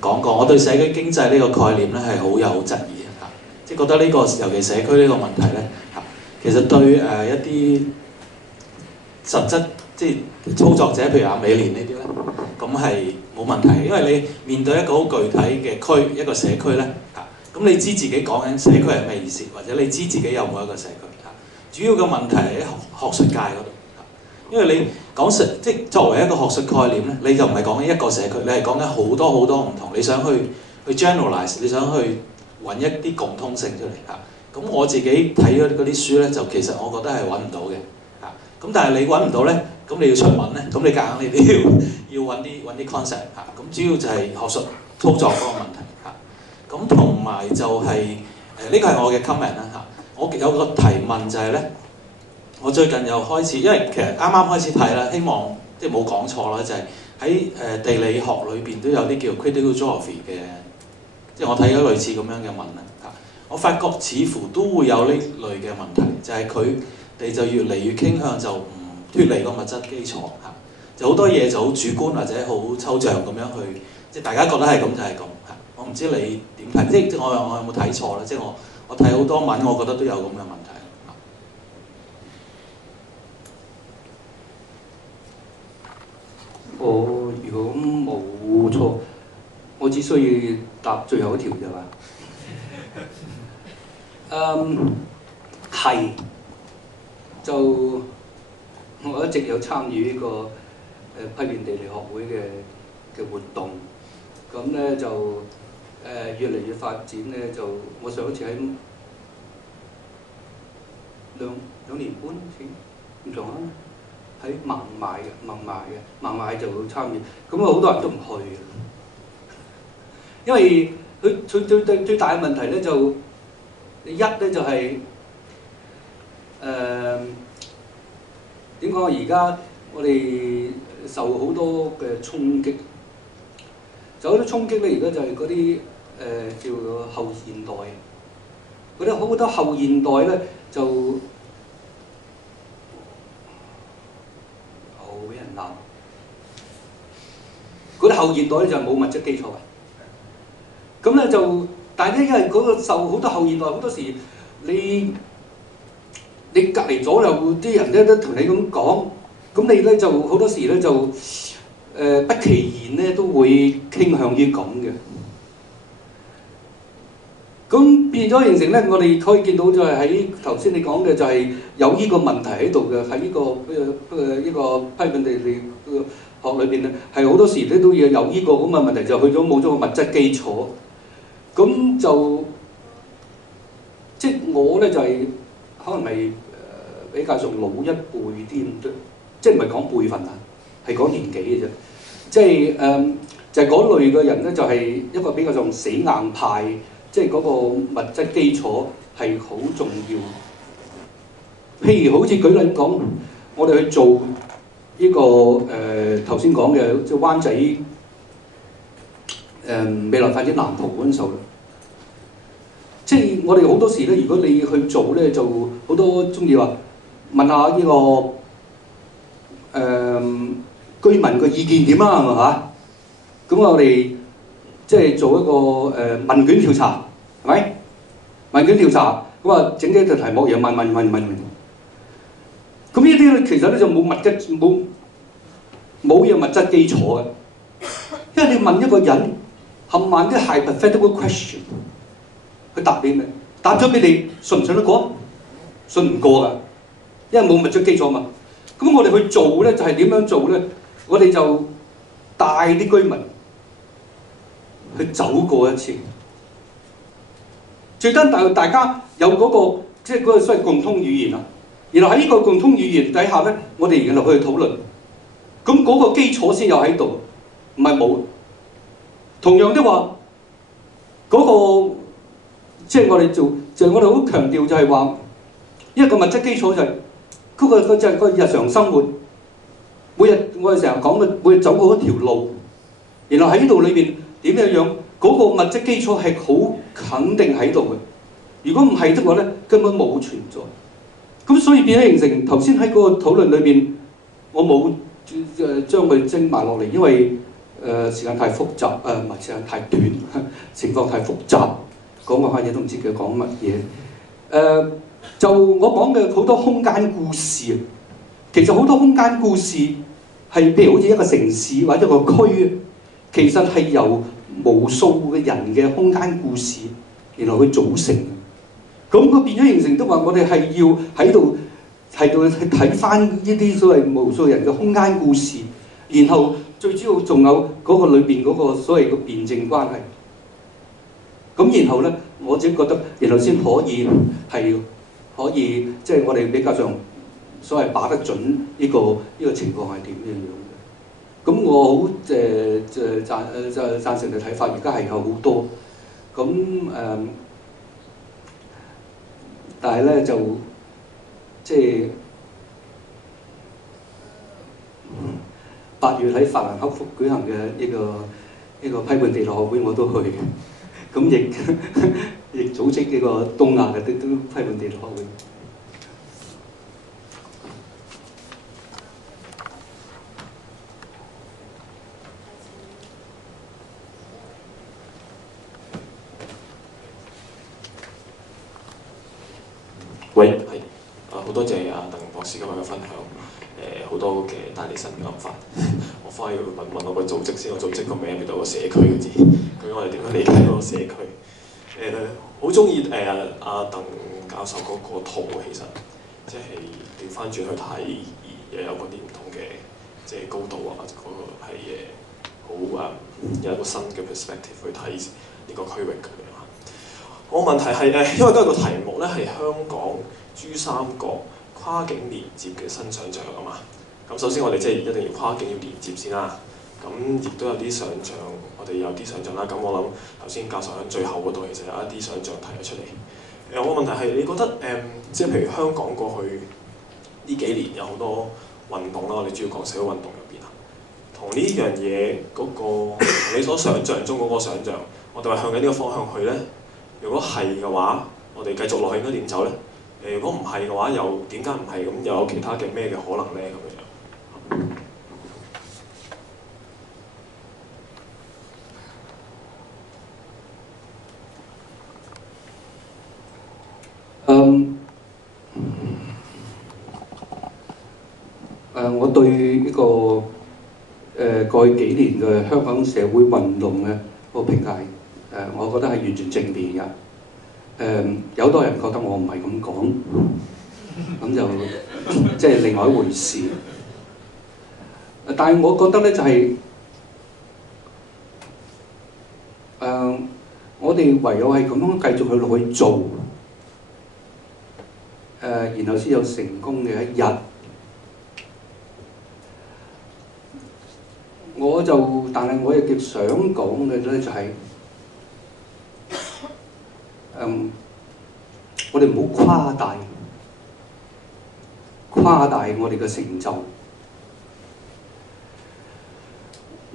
講過，我對社區經濟呢個概念咧係好有質疑嘅嚇，即係覺得呢個尤其社區呢個問題咧嚇，其實對一啲實質即係操作者，譬如阿美蓮呢啲咧，咁係冇問題嘅，因為你面對一個好具體嘅區一個社區咧嚇，咁你知自己講緊社區係咩意思，或者你知自己有冇一個社區嚇，主要嘅問題係喺學術界嗰度。因為你講即係作為一個學術概念咧，你就唔係講緊一個社區，你係講緊好多好多唔同。你想去 generalize， 你想去揾一啲共通性出嚟嚇。咁我自己睇咗嗰啲書咧，就其實我覺得係揾唔到嘅嚇。咁但係你揾唔到咧，咁你要出文咧，咁你夾硬你都要揾啲 concept 嚇。咁主要就係學術操作嗰個問題嚇。咁同埋就係呢個係我嘅 comment 啦嚇。我有個提問就係咧。我最近又開始，因為其實啱啱開始睇啦，希望即係冇講錯啦，就係喺地理學裏邊都有啲叫 critical geography 嘅，即係我睇咗類似咁樣嘅文啦嚇。我發覺似乎都會有呢類嘅問題，就係佢哋就越嚟越傾向就唔脫離個物質基礎嚇，就好多嘢就好主觀或者好抽象咁樣去，即係大家覺得係咁就係咁嚇。我唔知你點睇，即係我有冇睇錯啦？即係我睇好多文，我覺得都有咁嘅問題。我如果冇錯，我只需要答最後一條啫嘛。係，就我一直有參與呢個批判地理學會嘅活動，咁咧就越嚟越發展咧，就我上一次喺兩年半前唔上啦。喺孟買就參與，咁啊好多人都唔去嘅，因為佢最大嘅問題咧就一咧就係點講啊？而家我哋受好多嘅衝擊，受好多衝擊咧，而家就係嗰啲叫做後現代，嗰啲好多後現代咧就。俾人鬧，嗰啲後現代咧就係冇物質基礎嘅，咁咧就，但係咧因為嗰個受好多後現代，好多時你隔離左右啲人咧都同你咁講，咁你咧就好多時咧就不其然咧都會傾向於咁嘅，咁變咗形成咧，我哋可以見到就係喺頭先你講嘅就係有呢個問題喺度嘅，喺呢個批判地理學裏邊咧，係好多時咧都要有呢個咁嘅問題，就去咗冇咗個物質基礎，咁就即係我咧就係可能係比較上老一輩啲咁，即係唔係講輩份啊，係講年紀嘅啫，即係就係嗰類嘅人咧，就係一個比較上死硬派。即係嗰個物質基礎係好重要。譬如好似舉例講，我哋去做呢個頭先講嘅即係灣仔未來發展藍圖嗰陣時候，即係我哋好多時咧，如果你去做咧，就好多中意話問下呢個居民嘅意見點啊，係咪嚇？咁我哋即係做一個問卷調查，係咪？問卷調查咁啊，整幾條題目，然後問。咁呢啲咧，其實咧就冇嘢物質基礎嘅，因為你問一個人冚唪唥啲 hypothetical question，佢答你咩？答咗俾你，信唔信得過？信唔過㗎，因為冇物質基礎嘛。咁我哋去做咧，就係點樣做咧？我哋就帶啲居民去走過一次，最緊要大家有嗰個即係嗰個所謂共通語言啦。然後喺呢個共通語言底下咧，我哋然後去討論，咁嗰個基礎先有喺度，唔係冇。同樣的話，嗰個即係我哋做，就係我哋好強調就係話，一個物質基礎就係嗰個就係個日常生活。每日我哋成日講嘅，每日走過一條路，然後喺呢度裏邊點樣嗰個物質基礎係好肯定喺度嘅。如果唔係的話咧，根本冇存在。咁所以變咗形成頭先喺嗰個討論裏邊，我冇將佢精埋落嚟，因為時間太複雜，唔係時間太短，情況太複雜，講下嘢都唔知佢講乜嘢。就我講嘅好多空間故事，其實好多空間故事係譬如好似一個城市或者一個區，其實係由無數嘅人嘅空間故事，然後去組成。咁佢變咗形成都話，我哋係要喺度去睇翻呢啲所謂無數人嘅空間故事，然後最主要仲有嗰個裏邊嗰個所謂嘅辯證關係。咁然後咧，我自己覺得，然後先可以即係我哋比較上所謂把得準呢個情況係點樣樣嘅。咁我好贊成嘅睇法，而家係有好多咁但係咧就即係8月喺法蘭克福舉行嘅呢個批判地理學會我都去嘅，咁亦組織呢個東亞嘅都批判地理學會。喂，係好多謝阿鄧博士今日嘅分享，好多嘅帶嚟新嘅諗法。我翻去問我個組織先，我組織個名叫做個社區嘅字，究竟我哋點樣理解嗰個社區？好中意阿鄧教授嗰個圖，其實即係調翻轉去睇，又有嗰啲唔同嘅即係高度啊，或者嗰個係好有一個新嘅 perspective 去睇呢個區域咁樣。我問題係因為今日個題目咧係香港珠三角跨境連接嘅新想像啊嘛。咁首先我哋即係一定要跨境要連接先啦。咁亦都有啲想像，我哋有啲想像啦。咁我諗頭先教授喺最後嗰度其實有一啲想像提咗出嚟。我問題係你覺得即係譬如香港過去呢幾年有好多運動啦，我哋主要講社會運動入邊啊，同呢樣嘢嗰個同你所想像中嗰個想像，我哋係向緊呢個方向去咧？如果係嘅話，我哋繼續落去應該點走咧？如果唔係嘅話，又點解唔係咁？又有其他嘅咩嘅可能咧？咁樣。我對呢個過去幾年嘅香港社會運動咧個評價我覺得係完全正面嘅。有好多人覺得我唔係咁講，咁就即係另外一回事。但係我覺得咧就係我哋唯有係咁樣繼續去落去做，然後先有成功嘅一日。但係我亦極想講嘅咧就係、我哋唔好誇大我哋嘅成就。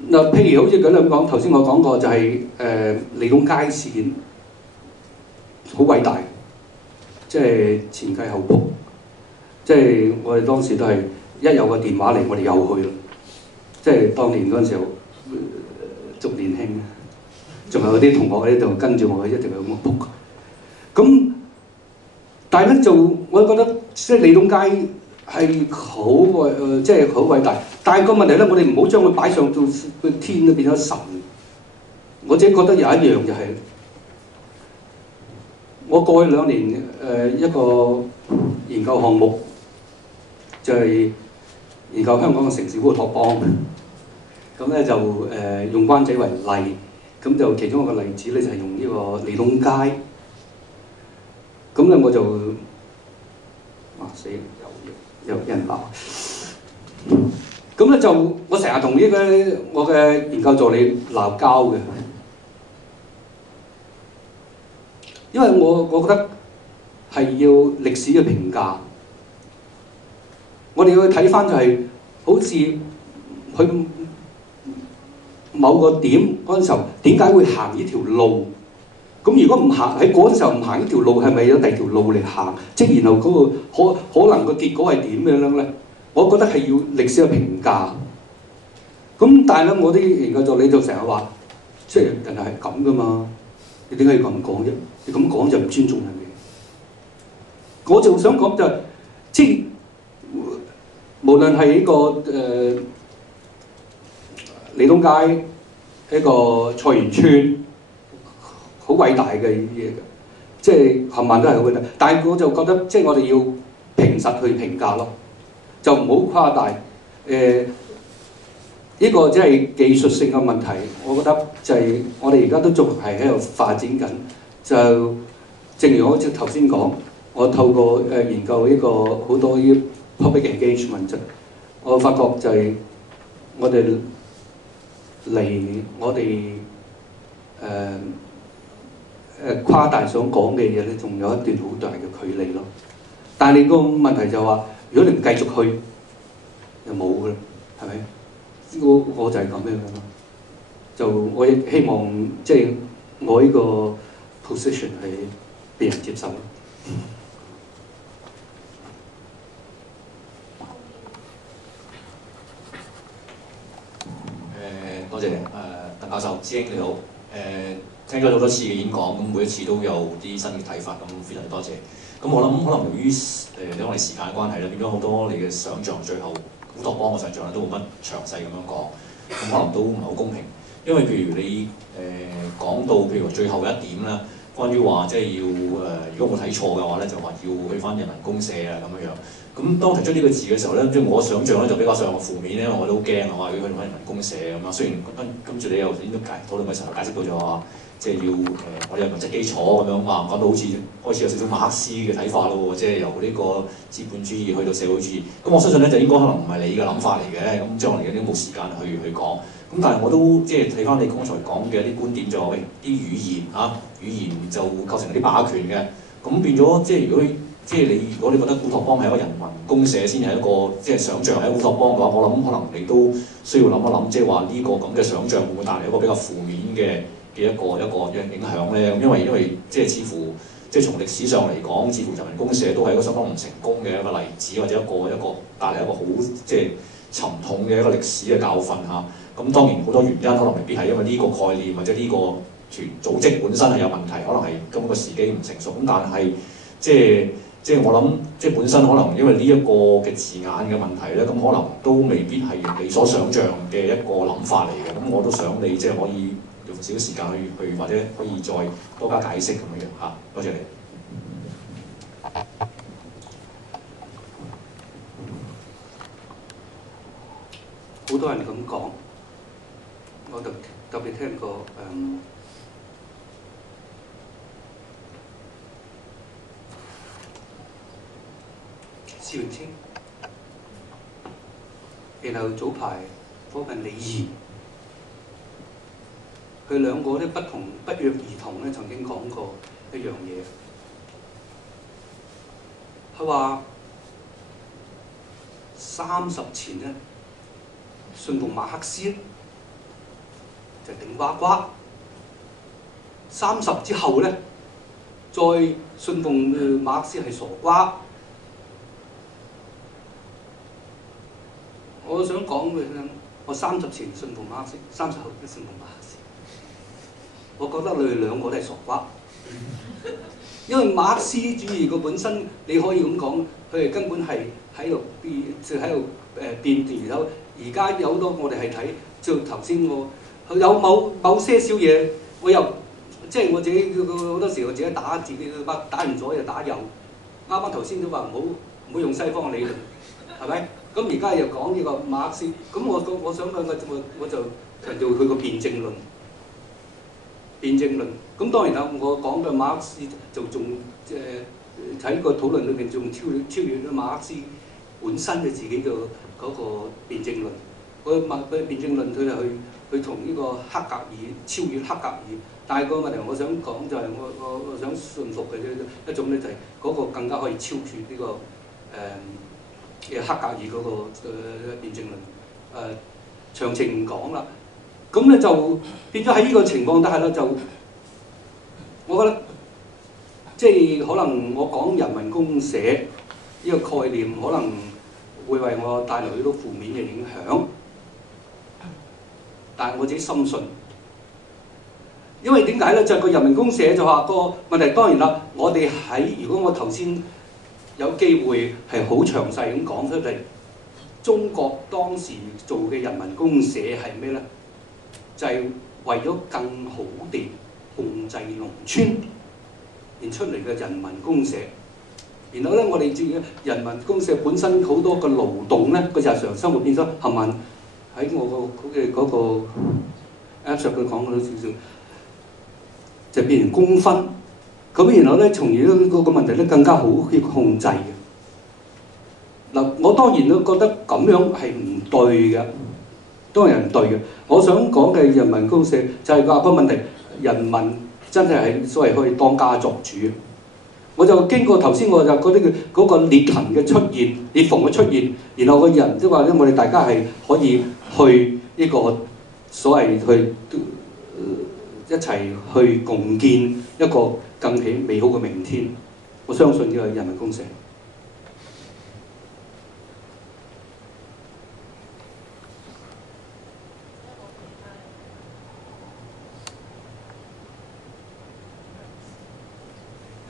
嗱，譬如好似咁樣講，頭先我講過就係利東街事件，好偉大，即係前繼後卜，即係我哋當時都係一有個電話嚟，我哋又去啦。即係當年嗰陣時候，仲年輕，仲有啲同學喺度跟住我，一定係咁樣撲。咁但係咧就，我覺得即係利東街係好即係好偉大。但係個問題咧，我哋唔好將佢擺上到個天都變咗神。我自己覺得有一樣就係、我過去2年一個研究項目，就係、研究香港嘅城市烏托邦。咁咧就用灣仔為例，咁就其中一個例子咧就係用呢個利東街。咁咧我就死有人鬧。咁咧就我成日同呢個我嘅研究助理鬧交嘅，因為我覺得係要歷史嘅評價，我哋要去睇翻就係好似佢某個點嗰陣時候點解會行呢條路？咁如果唔行喺嗰陣時候唔行呢條路，係咪有第二條路嚟行？即係然後嗰個可能個結果係點樣咧？我覺得係要歷史嘅評價。咁但係咧，我啲研究助理就成日話，即係人係咁噶嘛，你點解要咁講啫？你咁講就唔尊重人哋。我就想講就係，即係無論係呢個利東街一個菜園村，好偉大嘅嘢嘅，即係冚唪唥都係好偉大。但係我就覺得，即係我哋要平實去評價咯，就唔好誇大。呢個即係技術性嘅問題，我覺得就係我哋而家都仲係喺度發展緊。就正如我即係頭先講，我透過研究呢個好多呢 public engagement，我發覺就係我哋離我哋誇大想講嘅嘢咧，仲有一段好大嘅距離咯。但係你個問題就係話，如果你唔繼續去，就冇㗎啦，係咪？我就係咁樣咯。就我亦希望即係我呢個 position 係被人接受。多謝鄧教授，師兄你好。聽咗好多次嘅演講，咁每一次都有啲新嘅睇法，咁非常多謝。咁我諗可能由於因為時間嘅關係咧，變咗好多你嘅想像，最後烏托邦嘅想像咧都冇乜詳細咁樣講，咁可能都唔係好公平。因為譬如你講到譬如最後嘅一點啦，關於話即係要如果我睇錯嘅話咧，就話要去翻人民公社啊咁樣樣。咁當提出呢個字嘅時候咧，即係我想像咧就比較上負面咧，我都好驚啊！話要去翻人民公社咁啊。雖然跟住你又應該討論嘅時候解釋到就話，即係要我哋有物質基礎咁樣啊，講到好似開始有少少馬克思嘅睇法咯喎，即係由呢個資本主義去到社會主義。咁我相信咧就應該可能唔係你嘅諗法嚟嘅，咁即係我哋而家都冇時間去講。咁但係我都即係睇翻你剛才講嘅一啲觀點就話，喂啲語言啊，語言就構成啲霸權嘅，咁變咗即係如果你覺得烏托邦係一個人民公社先係一個即係想像係烏托邦嘅話，我諗可能你都需要諗一諗，即係話呢個咁嘅想像會唔會帶嚟一個比較負面嘅一個影響咧？因為即係似乎即係從歷史上嚟講，似乎人民公社都係一個相當唔成功嘅一個例子，或者一個帶嚟一個好即係沉痛嘅一個歷史嘅教訓嚇。咁當然好多原因，可能未必係因為呢個概念或者呢個組織本身係有問題，可能係根本個時機唔成熟。咁但係即係我諗，即係本身可能因為呢一個嘅字眼嘅問題咧，咁可能都未必係你所想像嘅一個諗法嚟嘅。咁我都想你即係可以用少少時間去或者可以再多加解釋咁樣樣嚇。多謝你。好多人咁講，我特別聽過施永青，然後早排訪問李怡，佢兩個咧不約而同咧曾經講過一樣嘢，佢話30前咧信奉馬克思就頂呱呱，30之後咧再信奉馬克思係傻瓜。我想講嘅我30前信奉馬克思，30後都信奉馬克思。我覺得你哋兩個都係傻瓜，因為馬克思主義個本身你可以咁講，佢係根本係喺度變調。然後而家有好多我哋係睇，就頭先我有某些少嘢，我又即係我自己好多時我自己打自己打完左又打右。啱啱頭先都話唔好用西方嘅理論，係咪？咁而家又講呢個馬克思，咁我想講我就強調佢個辯證論。辯證論，咁當然啦，我講嘅馬克思就仲喺個討論裏邊仲超越咗馬克思本身嘅自己嘅嗰個辯證論。佢辯證論佢係去同呢個黑格爾超越黑格爾，但係個問題我想講就係我想信服嘅一種咧，就係嗰個更加可以超越呢個黑格爾嗰個辯證論。詳情唔講啦。咁咧就變咗喺呢個情況底下咧，就我覺得即係可能我講人民公社呢個概念，可能會為我帶來好多負面嘅影響。但係我自己深信，因為點解咧？就係個人民公社就話個問題，當然啦，我哋如果我頭先有機會係好詳細咁講出嚟，中國當時做嘅人民公社係咩咧？就係為咗更好地控制農村而出嚟嘅人民公社。然後咧，我哋自己人民公社本身好多個勞動咧，個日常生活變咗冚唪唥喺我嘅嗰個 Apps 佢講咗少少，就變成公分。咁然後咧，從而咧嗰個問題咧更加好去控制嘅。嗱，我當然都覺得咁樣係唔對嘅。當然係唔對嘅。我想講嘅人民公社就係話個問題，人民真係所謂可以當家作主。我就經過頭先，我就覺得佢嗰個裂痕嘅出現、裂縫嘅出現，然後個人即係話咧，我哋大家係可以去呢個所謂去一齊去共建一個更起美好嘅明天。我相信呢個人民公社。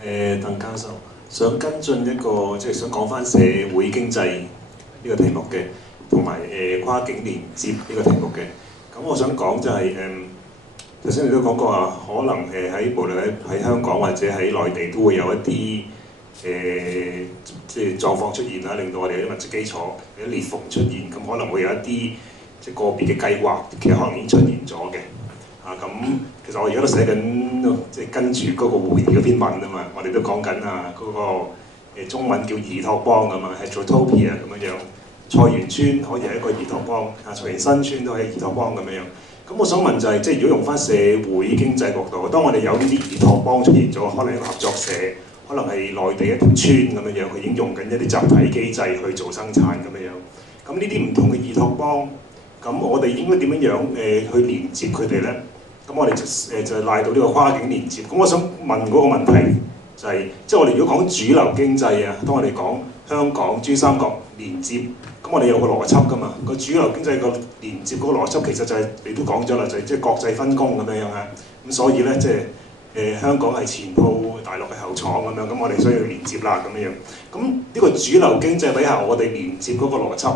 鄧教授想跟進一個，即係想講翻社會經濟呢個題目嘅，同埋跨境連接呢個題目嘅。咁我想講就係頭先你都講過話，可能喺無論喺香港或者喺內地都會有一啲即係狀況出現啦，令到我哋啲物質基礎有啲裂縫出現，咁可能會有一啲即係個別嘅計劃，其實可能已經出現咗嘅。咁其實我而家都寫緊，即係跟住嗰個會議嗰篇文啊嘛，我哋都講緊嗰個中文叫兒托邦啊嘛，係 Heterotopia 咁樣樣。菜園村可以係一個兒托邦，菜園新村都係兒托邦咁樣樣。咁我想問就係，即係如果用翻社會經濟角度，當我哋有呢啲兒托邦出現咗，可能一個合作社，可能係內地一條村咁樣樣，佢已經用緊一啲集體機制去做生產咁樣樣。咁呢啲唔同嘅兒托邦，咁我哋應該點樣樣去連接佢哋咧？咁我哋就賴到呢個跨境連接。咁我想問嗰個問題就係，即係我哋如果講主流經濟啊，當我哋講香港珠三角連接，咁我哋有個邏輯㗎嘛。個主流經濟個連接嗰個邏輯其實就係你都講咗啦，就係即係國際分工咁樣樣啊。咁所以咧，即係香港係前鋪，大陸係後廠咁樣，咁我哋需要連接啦咁樣樣。咁呢個主流經濟底下，我哋連接嗰個邏輯。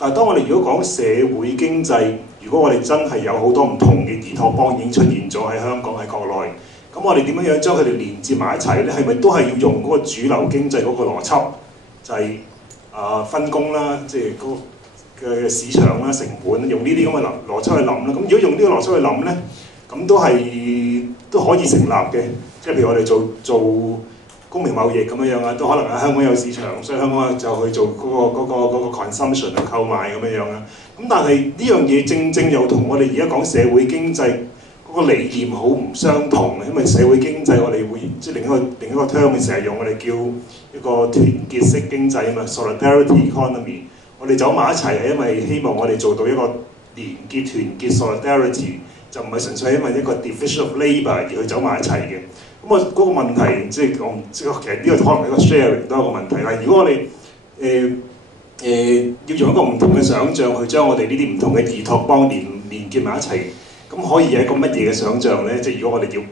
但係當我哋如果講社會經濟，如果我哋真係有好多唔同嘅兒托邦已經出現咗喺香港喺國內，咁我哋點樣樣將佢哋連接埋一齊咧？係咪都係要用嗰個主流經濟嗰個邏輯，就係分工啦，即係嗰個嘅市場啦、成本，用呢啲咁嘅邏輯去諗啦。咁如果用呢個邏輯去諗咧，咁都可以成立嘅。即係譬如我哋做公平貿易咁樣樣啊，都可能喺香港有市場，所以香港就去做嗰個 consumption 去購買咁樣樣啦。咁但係呢樣嘢正正又同我哋而家講社會經濟嗰個理念好唔相同嘅，因為社會經濟我哋會即係另一個 term 成日用，我哋叫一個團結式經濟啊嘛 ，solidarity economy。我哋走埋一齊係因為希望我哋做到一個連結、團結 solidarity， 就唔係純粹因為一個 division of labour 而去走埋一齊嘅。咁啊嗰個問題即係我唔知，其實呢個可能係一個 sharing 都係一個問題。但係如果我哋要用一個唔同嘅想像去將我哋呢啲唔同嘅兒托邦連結埋一齊，咁可以有一個乜嘢嘅想像咧？即係如果我哋要，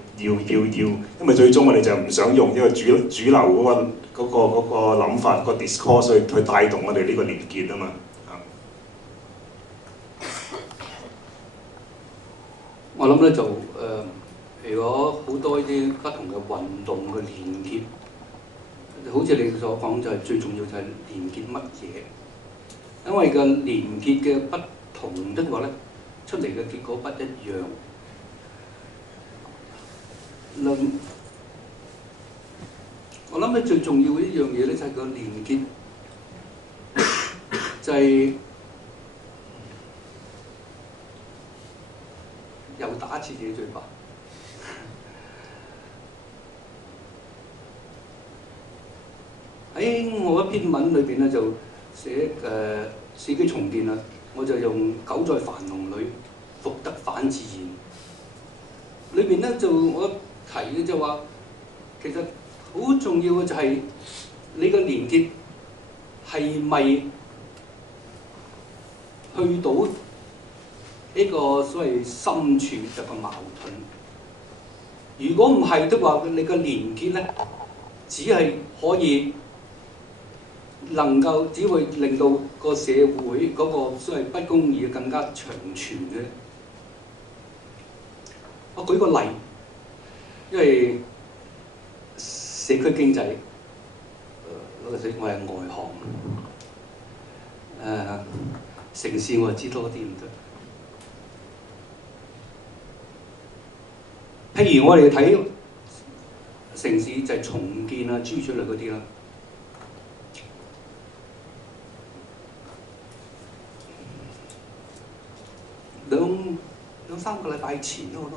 因為最終我哋就唔想用一個主流嗰個諗法、個 discourse 去帶動我哋呢個連結啊嘛。我諗咧就如果好多呢啲不同嘅運動嘅連結，好似你所講就係最重要就係連結乜嘢？因為個連結嘅不同的話咧，出嚟嘅結果不一樣。我諗咧最重要嘅一樣嘢咧就係個連結，就係、又打一次自己嘴巴。喺我一篇文裏邊咧就寫四機重建啦，我就用久在樊籠裏，復得返自然。裏邊咧就我提嘅就話，其實好重要嘅就係你個連結係咪去到呢個所謂深處嘅個矛盾？如果唔係的話，你個連結咧只係可以只會令到個社會嗰個所謂不公義更加長存嘅。我舉個例，因為社區經濟，我係外行，城市我就知多啲唔得。譬如我哋睇城市就係重建啊、諸如此類嗰啲啦。兩三個禮拜前咯，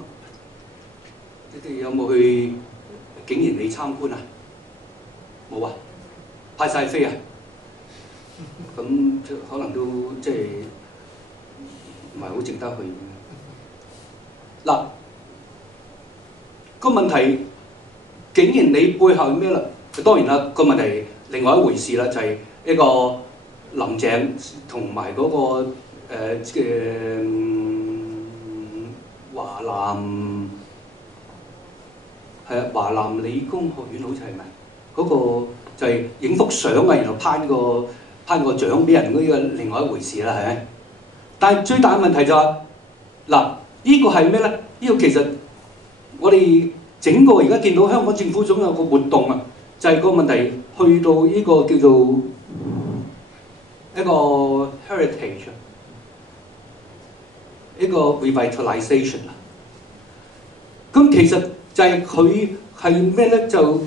你哋有冇去景賢里參觀啊？冇啊，派晒飛啊！咁可能都即係唔係好值得去。嗱，個問題景賢里背後係咩啦？當然啦，個問題另外一回事啦，就係一個林鄭同埋嗰個華南理工學院好似係咪？嗰個就係影幅相啊，然後頒個獎俾人嗰個另外一回事啦，係咪？但係最大嘅問題就係嗱，呢個係咩咧？呢個其實我哋整個而家見到香港政府總有個活動啊，就係個問題去到呢個叫做一個 heritage， 一個 revitalization 啊。咁其實就係佢係咩咧？就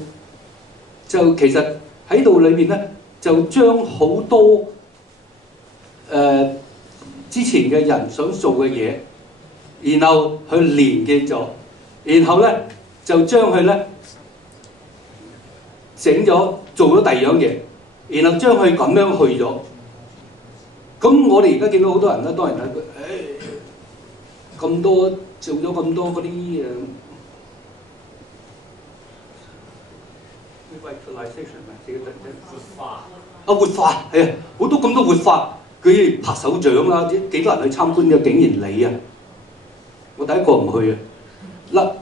其實喺度裏邊咧，就將好多之前嘅人想做嘅嘢，然後去連結咗，然後咧就將佢咧整咗做咗第二樣嘢，然後將佢咁樣去咗。咁我哋而家見到好多人咧，當然啦，咁多做咗咁多嗰啲活化係啊，好多咁多活化，佢拍手掌啦，幾多人去參觀嘅景賢里啊？我第一個唔去啊！嗱，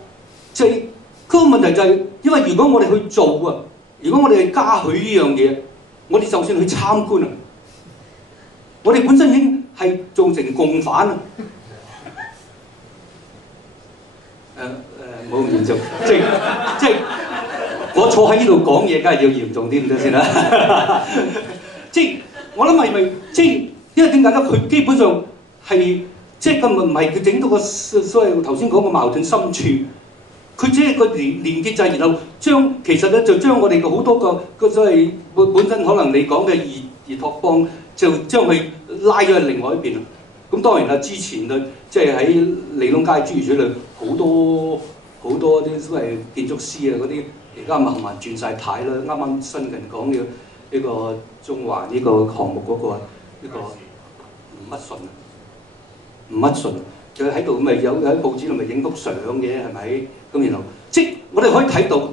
即係嗰個問題就係，因為如果我哋去做啊，如果我哋係嘉許呢樣嘢，我哋就算去參觀啊，我哋本身已經係造成共犯啊！冇咁嚴重，即係我坐喺呢度講嘢，梗係要嚴重啲咁多先啦。即係我諗係咪即係因為點解咧？佢基本上係即係唔係佢整到個所謂頭先講個矛盾深處，佢只係個連結就係，然後其實咧就將我哋好多個所謂本身可能你講嘅義拓邦，就將佢拉咗去另外一邊啊。咁當然啦，之前咧即係喺利東街諸如此類好多啲所謂建築師啊嗰啲，而家慢慢轉晒軚啦。啱啱新近講嘅呢個中環呢個項目嗰個呢個吳乜順，佢喺度咪有喺報紙度咪影幅相嘅係咪？咁然後即我哋可以睇到，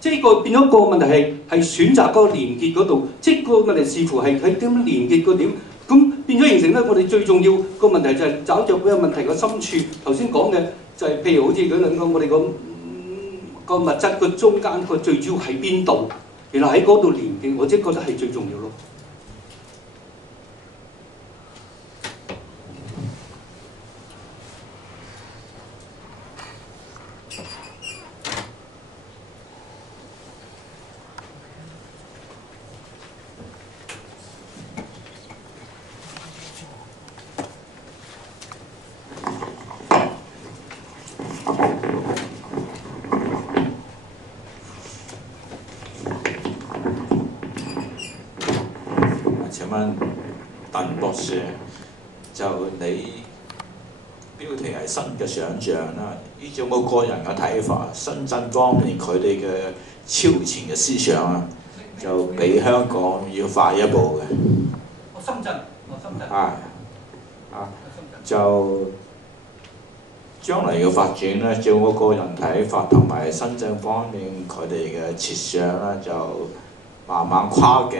即係個變咗個問題係選擇嗰個連結嗰度，即個問題視乎係點樣連結個點。咁變咗形成咧，我哋最重要個問題就係找著嗰個問題個深處。頭先講嘅就係譬如好似佢兩個，我哋個物質個中間個最主要喺邊度，然後喺嗰度連結，我即係覺得係最重要咯。問鄧博士，就你標題係新嘅想像啦，呢種我個人嘅睇法，深圳方面佢哋嘅超前嘅思想啊，就比香港要快一步嘅。我深圳。就將來嘅發展咧，照我個人睇法同埋深圳方面佢哋嘅設想咧，就慢慢跨境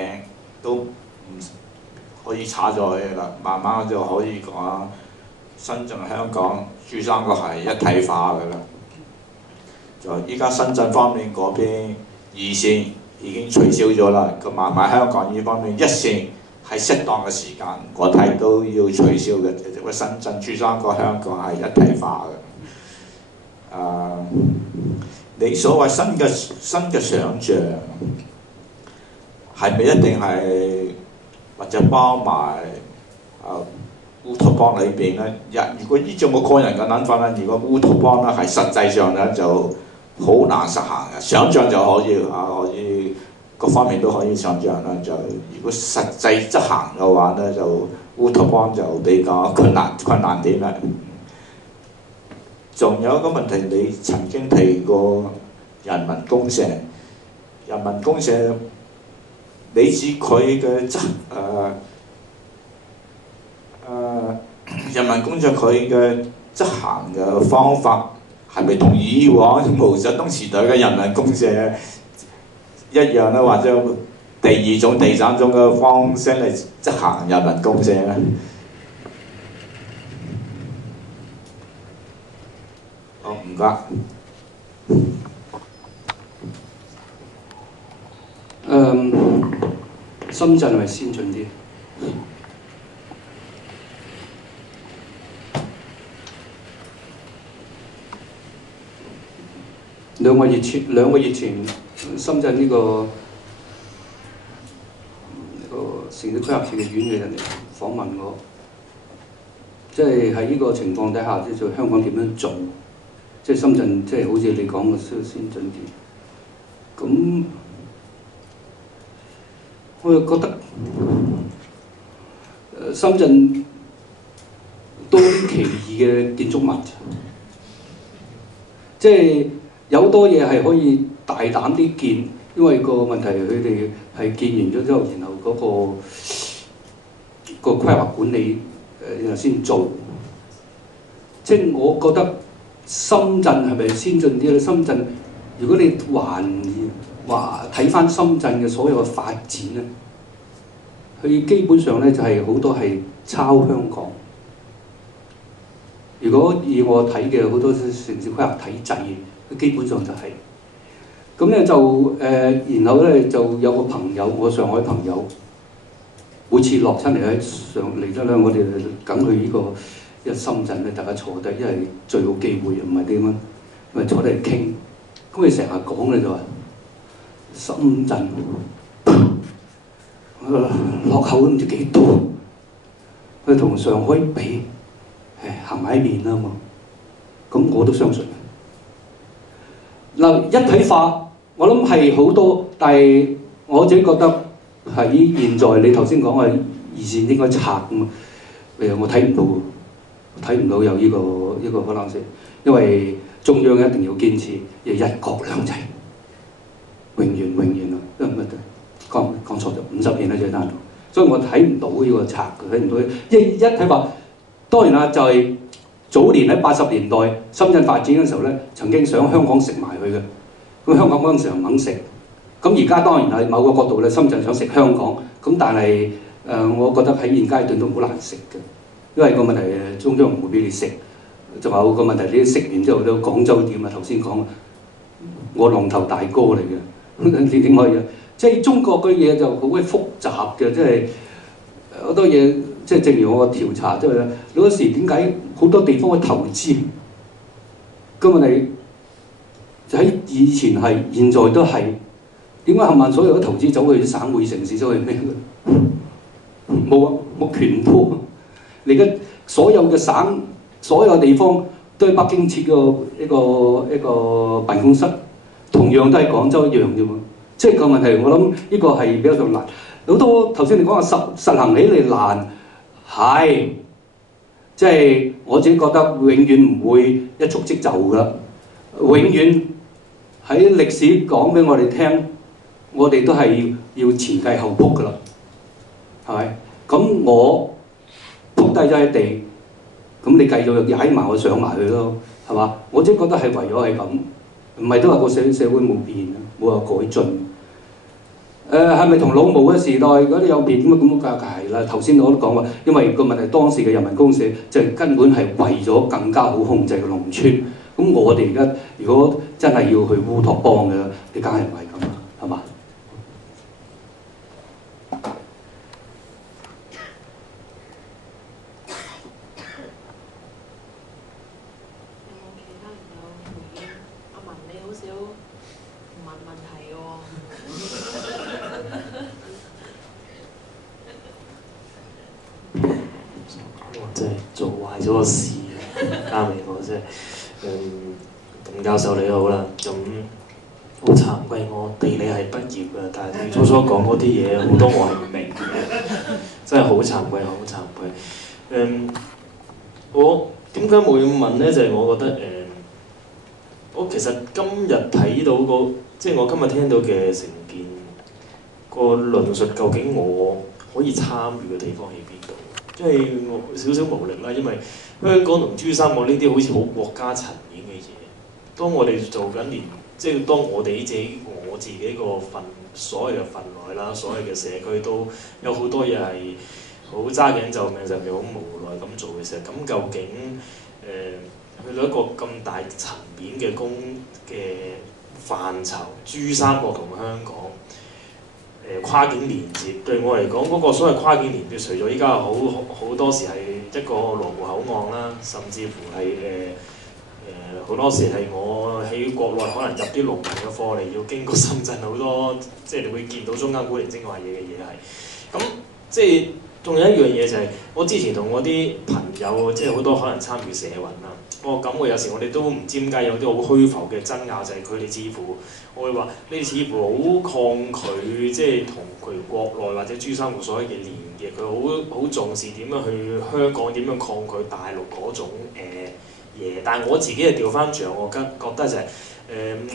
都唔可以插咗去啦，慢慢就可以講深圳、香港、珠三角係一體化嘅啦。就依家深圳方面嗰邊二線已經取消咗啦，咁慢慢香港呢方面一線喺適當嘅時間，我睇都要取消嘅。因為深圳、珠三角、香港係一體化嘅。你所謂新嘅想像係咪一定係或者包埋烏托邦裏邊咧？如果依種我個人嘅諗法咧，如果烏托邦咧係實際上咧就好難實行嘅，想像就可以可以各方面都可以想像啦。就如果實際執行嘅話咧，就烏托邦就比較困難啲啦。仲有一個問題，你曾經提過人民公社，人民公社你指佢嘅人民公社佢嘅執行嘅方法係咪同以往毛澤東時代嘅人民公社一樣咧，或者第二種、第三種嘅方式嚟執行人民公社咧？好，唔該。深圳係咪先進啲？兩個月前，深圳呢個城市規劃設計院嘅人嚟訪問我，即係喺呢個情況底下，即係香港點樣做？即係深圳，即係好似你講嘅先進啲。咁我又覺得深圳多啲奇異嘅建築物，即係有多嘢係可以大膽啲建，因為個問題佢哋係建完咗之後，然後嗰個規劃管理然後先做。即係我覺得深圳係咪先進啲咧？深圳如果你話睇翻深圳嘅所有嘅發展咧，佢基本上咧就係好多係抄香港。如果以我睇嘅好多城市規劃體制，基本上就係咁咧就然後咧就有個朋友，我上海朋友，每次落親嚟喺上嚟得咧，我哋梗去呢個因為深圳咧，大家坐低，因為最好機會唔係點樣，咪坐低嚟傾。咁佢成日講咧就話深圳落後都唔知幾多，佢同上海比行埋一面啦嘛。咁我都相信。嗱，一體化我諗係好多，但係我自己覺得喺現在你頭先講嘅二線應該拆啊嘛。我睇唔到有呢個可能性，因為中央一定要堅持要一國兩制，永遠啊！講錯咗50年啦，最單獨，所以我睇唔到呢個拆，睇唔到一體化。當然啦，就係早年喺80年代深圳發展嘅時候咧，曾經想香港食埋佢嘅，咁香港嗰陣時候唔肯食。咁而家當然喺某個角度咧，深圳想食香港，咁但係我覺得喺現階段都好難食嘅。因為個問題中央唔會俾你食，仲有個問題你食完之後，你廣州點啊？頭先講我龍頭大哥嚟嘅，你點可以？即係中國嘅嘢就好鬼複雜嘅，即係好多嘢，即係正如我個調查，即係好多時點解好多地方去投資，咁問題就喺以前係，現在都係，點解冚唪唥所有嘅投資走去省會城市，走去咩嘅？冇啊，冇權多。你而家所有嘅省、所有地方都喺北京設一個辦公室，同樣都係廣州一樣啫嘛。即係個問題，我諗呢個係比較上難。好多頭先你講話實行起嚟難，係，即係我自己覺得永遠唔會一觸即就㗎，永遠喺歷史講俾我哋聽，我哋都係要前繼後撲㗎啦，係咪？咁我撲低咗喺地，咁你繼續踩埋我上埋去咯，係嘛？我只覺得係為咗係咁，唔係都話個社會冇變，冇話改進。係咪同老毛嘅時代嗰啲有變咁梗係啦。頭先我都講話，因為個問題當時嘅人民公社就根本係為咗更加好控制個農村。咁我哋而家如果真係要去烏托邦嘅，你梗係唔係咁啦，係嘛？即係做壞咗個事，加美我即係鄧教授你好啦，咁好慚愧我地理係畢業嘅，但係你初初講嗰啲嘢好多我係唔明嘅，真係好慚愧，好慚愧。我點解會問咧？就係、我覺得我其實今日睇到即係我今日聽到嘅成件個論述，究竟我可以參與嘅地方喺邊度？即係我少少無力啦，因為香港同珠三角呢啲好似好國家層面嘅嘢。當我哋做緊即係當我哋我自己個所謂嘅份內啦，所謂嘅社區都有好多嘢係好揸頸就命，甚至好無奈咁做嘅時候，咁究竟去到一個咁大層面嘅範疇，珠三角同香港。跨境連接對我嚟講，嗰個所謂跨境連接，除咗依家好多時係一個羅湖口岸啦，甚至乎係好多時係我喺國內可能入啲農民嘅課嚟，要經過深圳好多，即係你會見到中間古靈精怪嘢嘅嘢係。咁即係仲有一樣嘢就係，我之前同我啲朋友，即係好多可能參與社運啦，我感覺有時我哋都唔知點解有啲好虛浮嘅爭拗，就係佢哋似乎。我會話你哋似乎好抗拒，即係同佢國內或者珠三角所謂嘅連結，佢好重視點樣去香港點樣抗拒大陸嗰種嘢。但係我自己係調翻轉，我覺得就係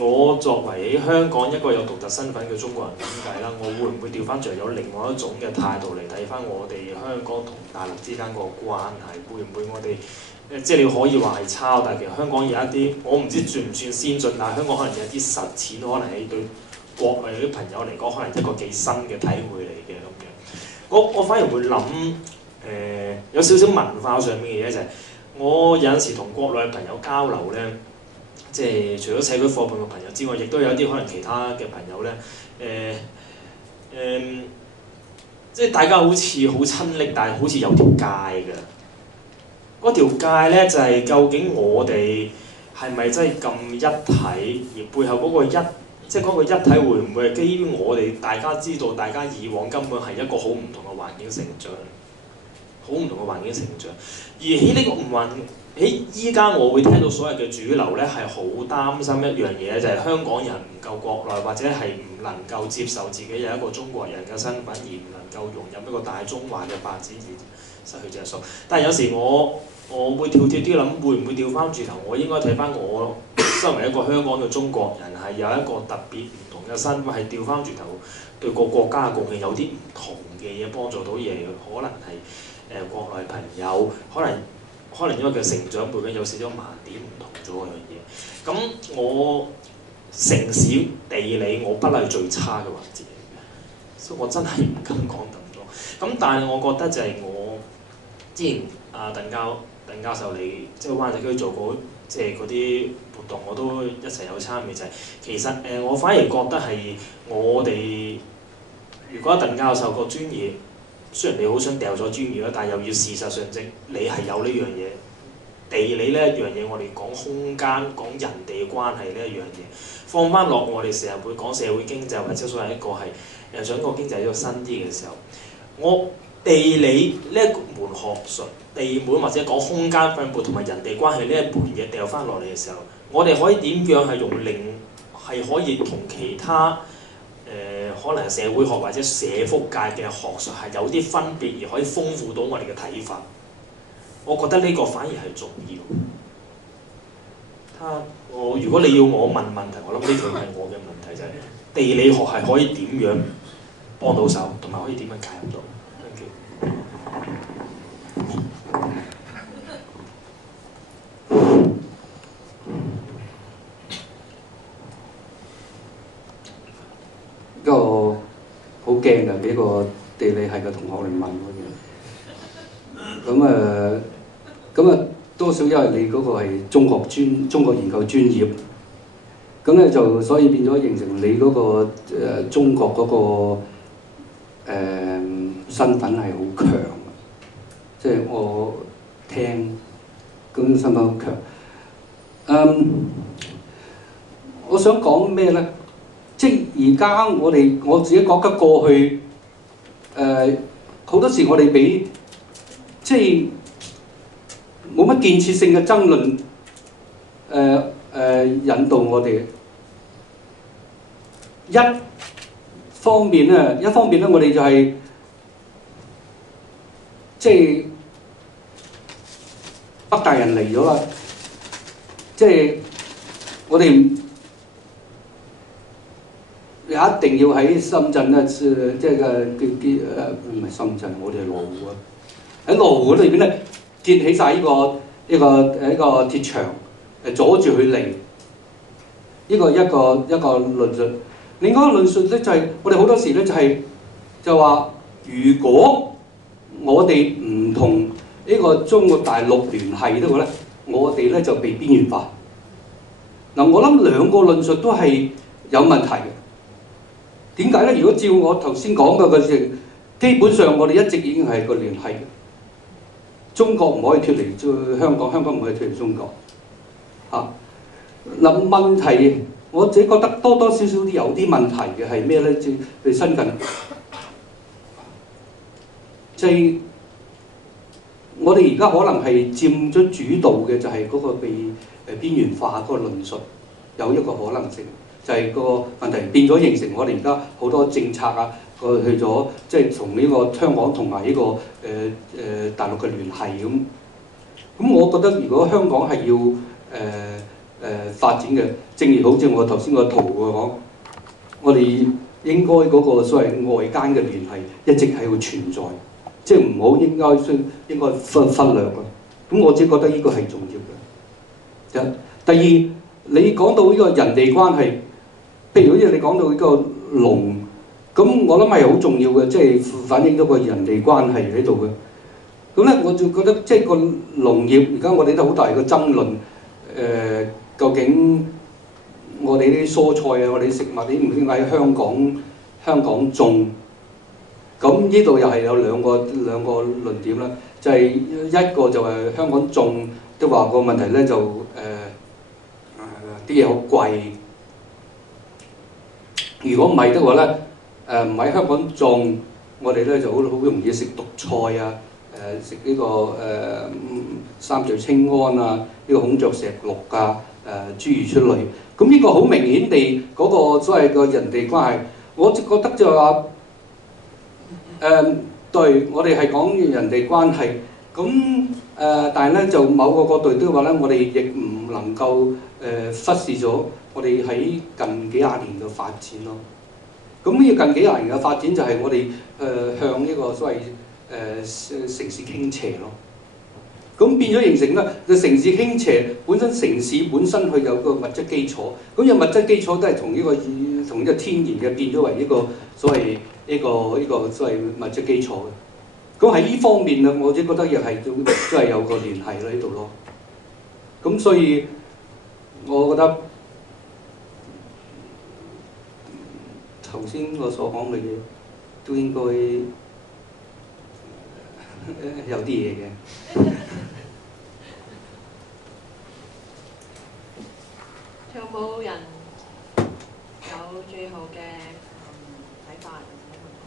我作為喺香港一個有獨特身份嘅中國人點計啦，我會唔會調翻轉有另外一種嘅態度嚟睇翻我哋香港同大陸之間個關係？會唔會我哋？即係你可以話係抄，但係其實香港有一啲，我唔知算唔算先進，但係香港可能有一啲實踐，可能係對國內啲朋友嚟講，可能一個幾新嘅體會嚟嘅咁樣。我反而會諗有少少文化上面嘅嘢就係、是，我有陣時同國內嘅朋友交流咧，即係除咗社區夥伴嘅朋友之外，亦都有一啲可能其他嘅朋友咧，即係大家好似好親昵，但係好似有條界嘅。嗰條界咧就係、是、究竟我哋係咪真係咁一體？而背後嗰個即係嗰個一體會唔會係基於我哋大家知道，大家以往根本係一個好唔同嘅環境成長，好唔同嘅環境成長。而喺呢個唔環喺依家，我會聽到所謂嘅主流咧係好擔心一樣嘢，就係、是、香港人唔夠國內，或者係唔能夠接受自己有一個中國人嘅身份，而唔能夠融入一個大中華嘅發展而失去著數。但係有時我會跳脫啲諗，會唔會調翻轉頭？我應該睇翻我身為一個香港嘅中國人，係有一個特別唔同嘅身份，係調翻轉頭對個國家嘅貢獻有啲唔同嘅嘢，幫助到嘢，可能係國內朋友，可能因為佢成長背景有少少盲點唔同咗嗰樣嘢。咁我城市地理我不係最差嘅環節嚟嘅，所以我真係唔敢講咁多。咁但係我覺得就係我之前鄧教授你即係灣仔區做過即係嗰啲活動，我都一齊有參與。就係、是、其實我反而覺得係我哋如果鄧教授個專業，雖然你好想掉咗專業啦，但係又要事實上證你係有呢樣嘢。地理呢一樣嘢，我哋講空間、講人哋嘅關係呢一樣嘢，放翻落我哋成日會講社會經濟或者所謂一個係想個經濟一個新啲嘅時候，我地理呢一門學術、地門或者講空間分佈同埋人哋關係呢一門嘢掉翻落嚟嘅時候，我哋可以點樣係用係可以同其他可能社會學或者社福界嘅學術係有啲分別，而可以豐富到我哋嘅睇法。我覺得呢個反而係重要。如果你要我問問題，我諗呢個係我嘅問題，就係、地理學係可以點樣幫到手，同埋可以點樣介入到。Thank you。一個好驚嘅，俾個地理系嘅同學嚟問我嘅。咁多少因為你嗰個係中國研究專業，咁咧就所以變咗形成你嗰、個、中國嗰、個身份係好強嘅，即係我聽咁身份好強。我想講咩咧？即係而家我自己覺得過去好多時我哋俾即係冇乜建設性嘅爭論引導我哋。一方面咧，我哋就係即係北大人嚟咗啦，即係我哋一定要喺深圳咧，即係唔係深圳，我哋係羅湖啊，喺羅湖裏邊咧建起晒呢個鐵牆，阻住佢嚟。呢個一個論述。另外一個論述咧就係、我哋好多時咧就話，如果我哋唔同呢個中國大陸聯繫嘅話咧，我哋咧就被邊緣化。嗱，我諗兩個論述都係有問題嘅。點解咧？如果照我頭先講嘅事，基本上我哋一直已經係個聯繫嘅。中國唔可以脫離香港，香港唔可以脫離中國。嗱，問題我自己覺得多多少少都有啲問題嘅係咩咧？即係新近，即係我哋而家可能係佔咗主導嘅，就係嗰個被邊緣化嗰個論述，有一個可能性。就係個問題變咗形成我哋而家好多政策啊，去咗即係從呢個香港同埋呢個大陸嘅聯繫咁。咁我覺得如果香港係要發展嘅，正如好似我頭先個圖講，我哋應該嗰個所謂外間嘅聯繫一直係會存在，即係唔好應該忽略咯。咁我只覺得呢個係重要嘅。第二，你講到呢個人地關係。譬如好似你講到呢個農，咁我諗係好重要嘅，即係反映咗個人地關係喺度嘅。咁咧我就覺得即係個農業，而家我哋都好大嘅爭論。究竟我哋啲蔬菜啊，我哋啲食物點解喺香港種？咁呢度又係有兩個論點啦。就係一個就係香港種，都話個問題咧就啲嘢好貴。如果唔係的話咧，唔喺香港種，我哋咧就好容易食毒菜啊，食呢個三聚氰胺啊，呢個孔雀石綠啊，諸如此類。咁呢個好明顯地嗰個所謂個人地關係，我覺得就係話對我哋係講人地關係。咁但係咧就某個角度都話咧，我哋亦唔能夠忽視咗我哋喺近幾廿年嘅發展咯。咁呢個近幾廿年嘅發展就係我哋向呢個所謂城市傾斜咯。咁變咗形成咧，個城市傾斜本身城市本身佢有個物質基礎，咁有物質基礎都係同呢個天然嘅變咗為呢個所謂呢個所謂物質基礎嘅。咁喺呢方面啊，我只覺得亦係都係有個聯繫喺度咯。咁所以我覺得頭先我所講嘅嘢都應該有啲嘢嘅。仲有冇人有最後嘅睇法或者問題？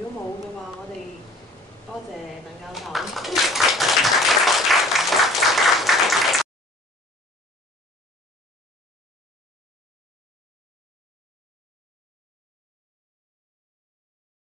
如果冇嘅話，我哋多謝鄧教授。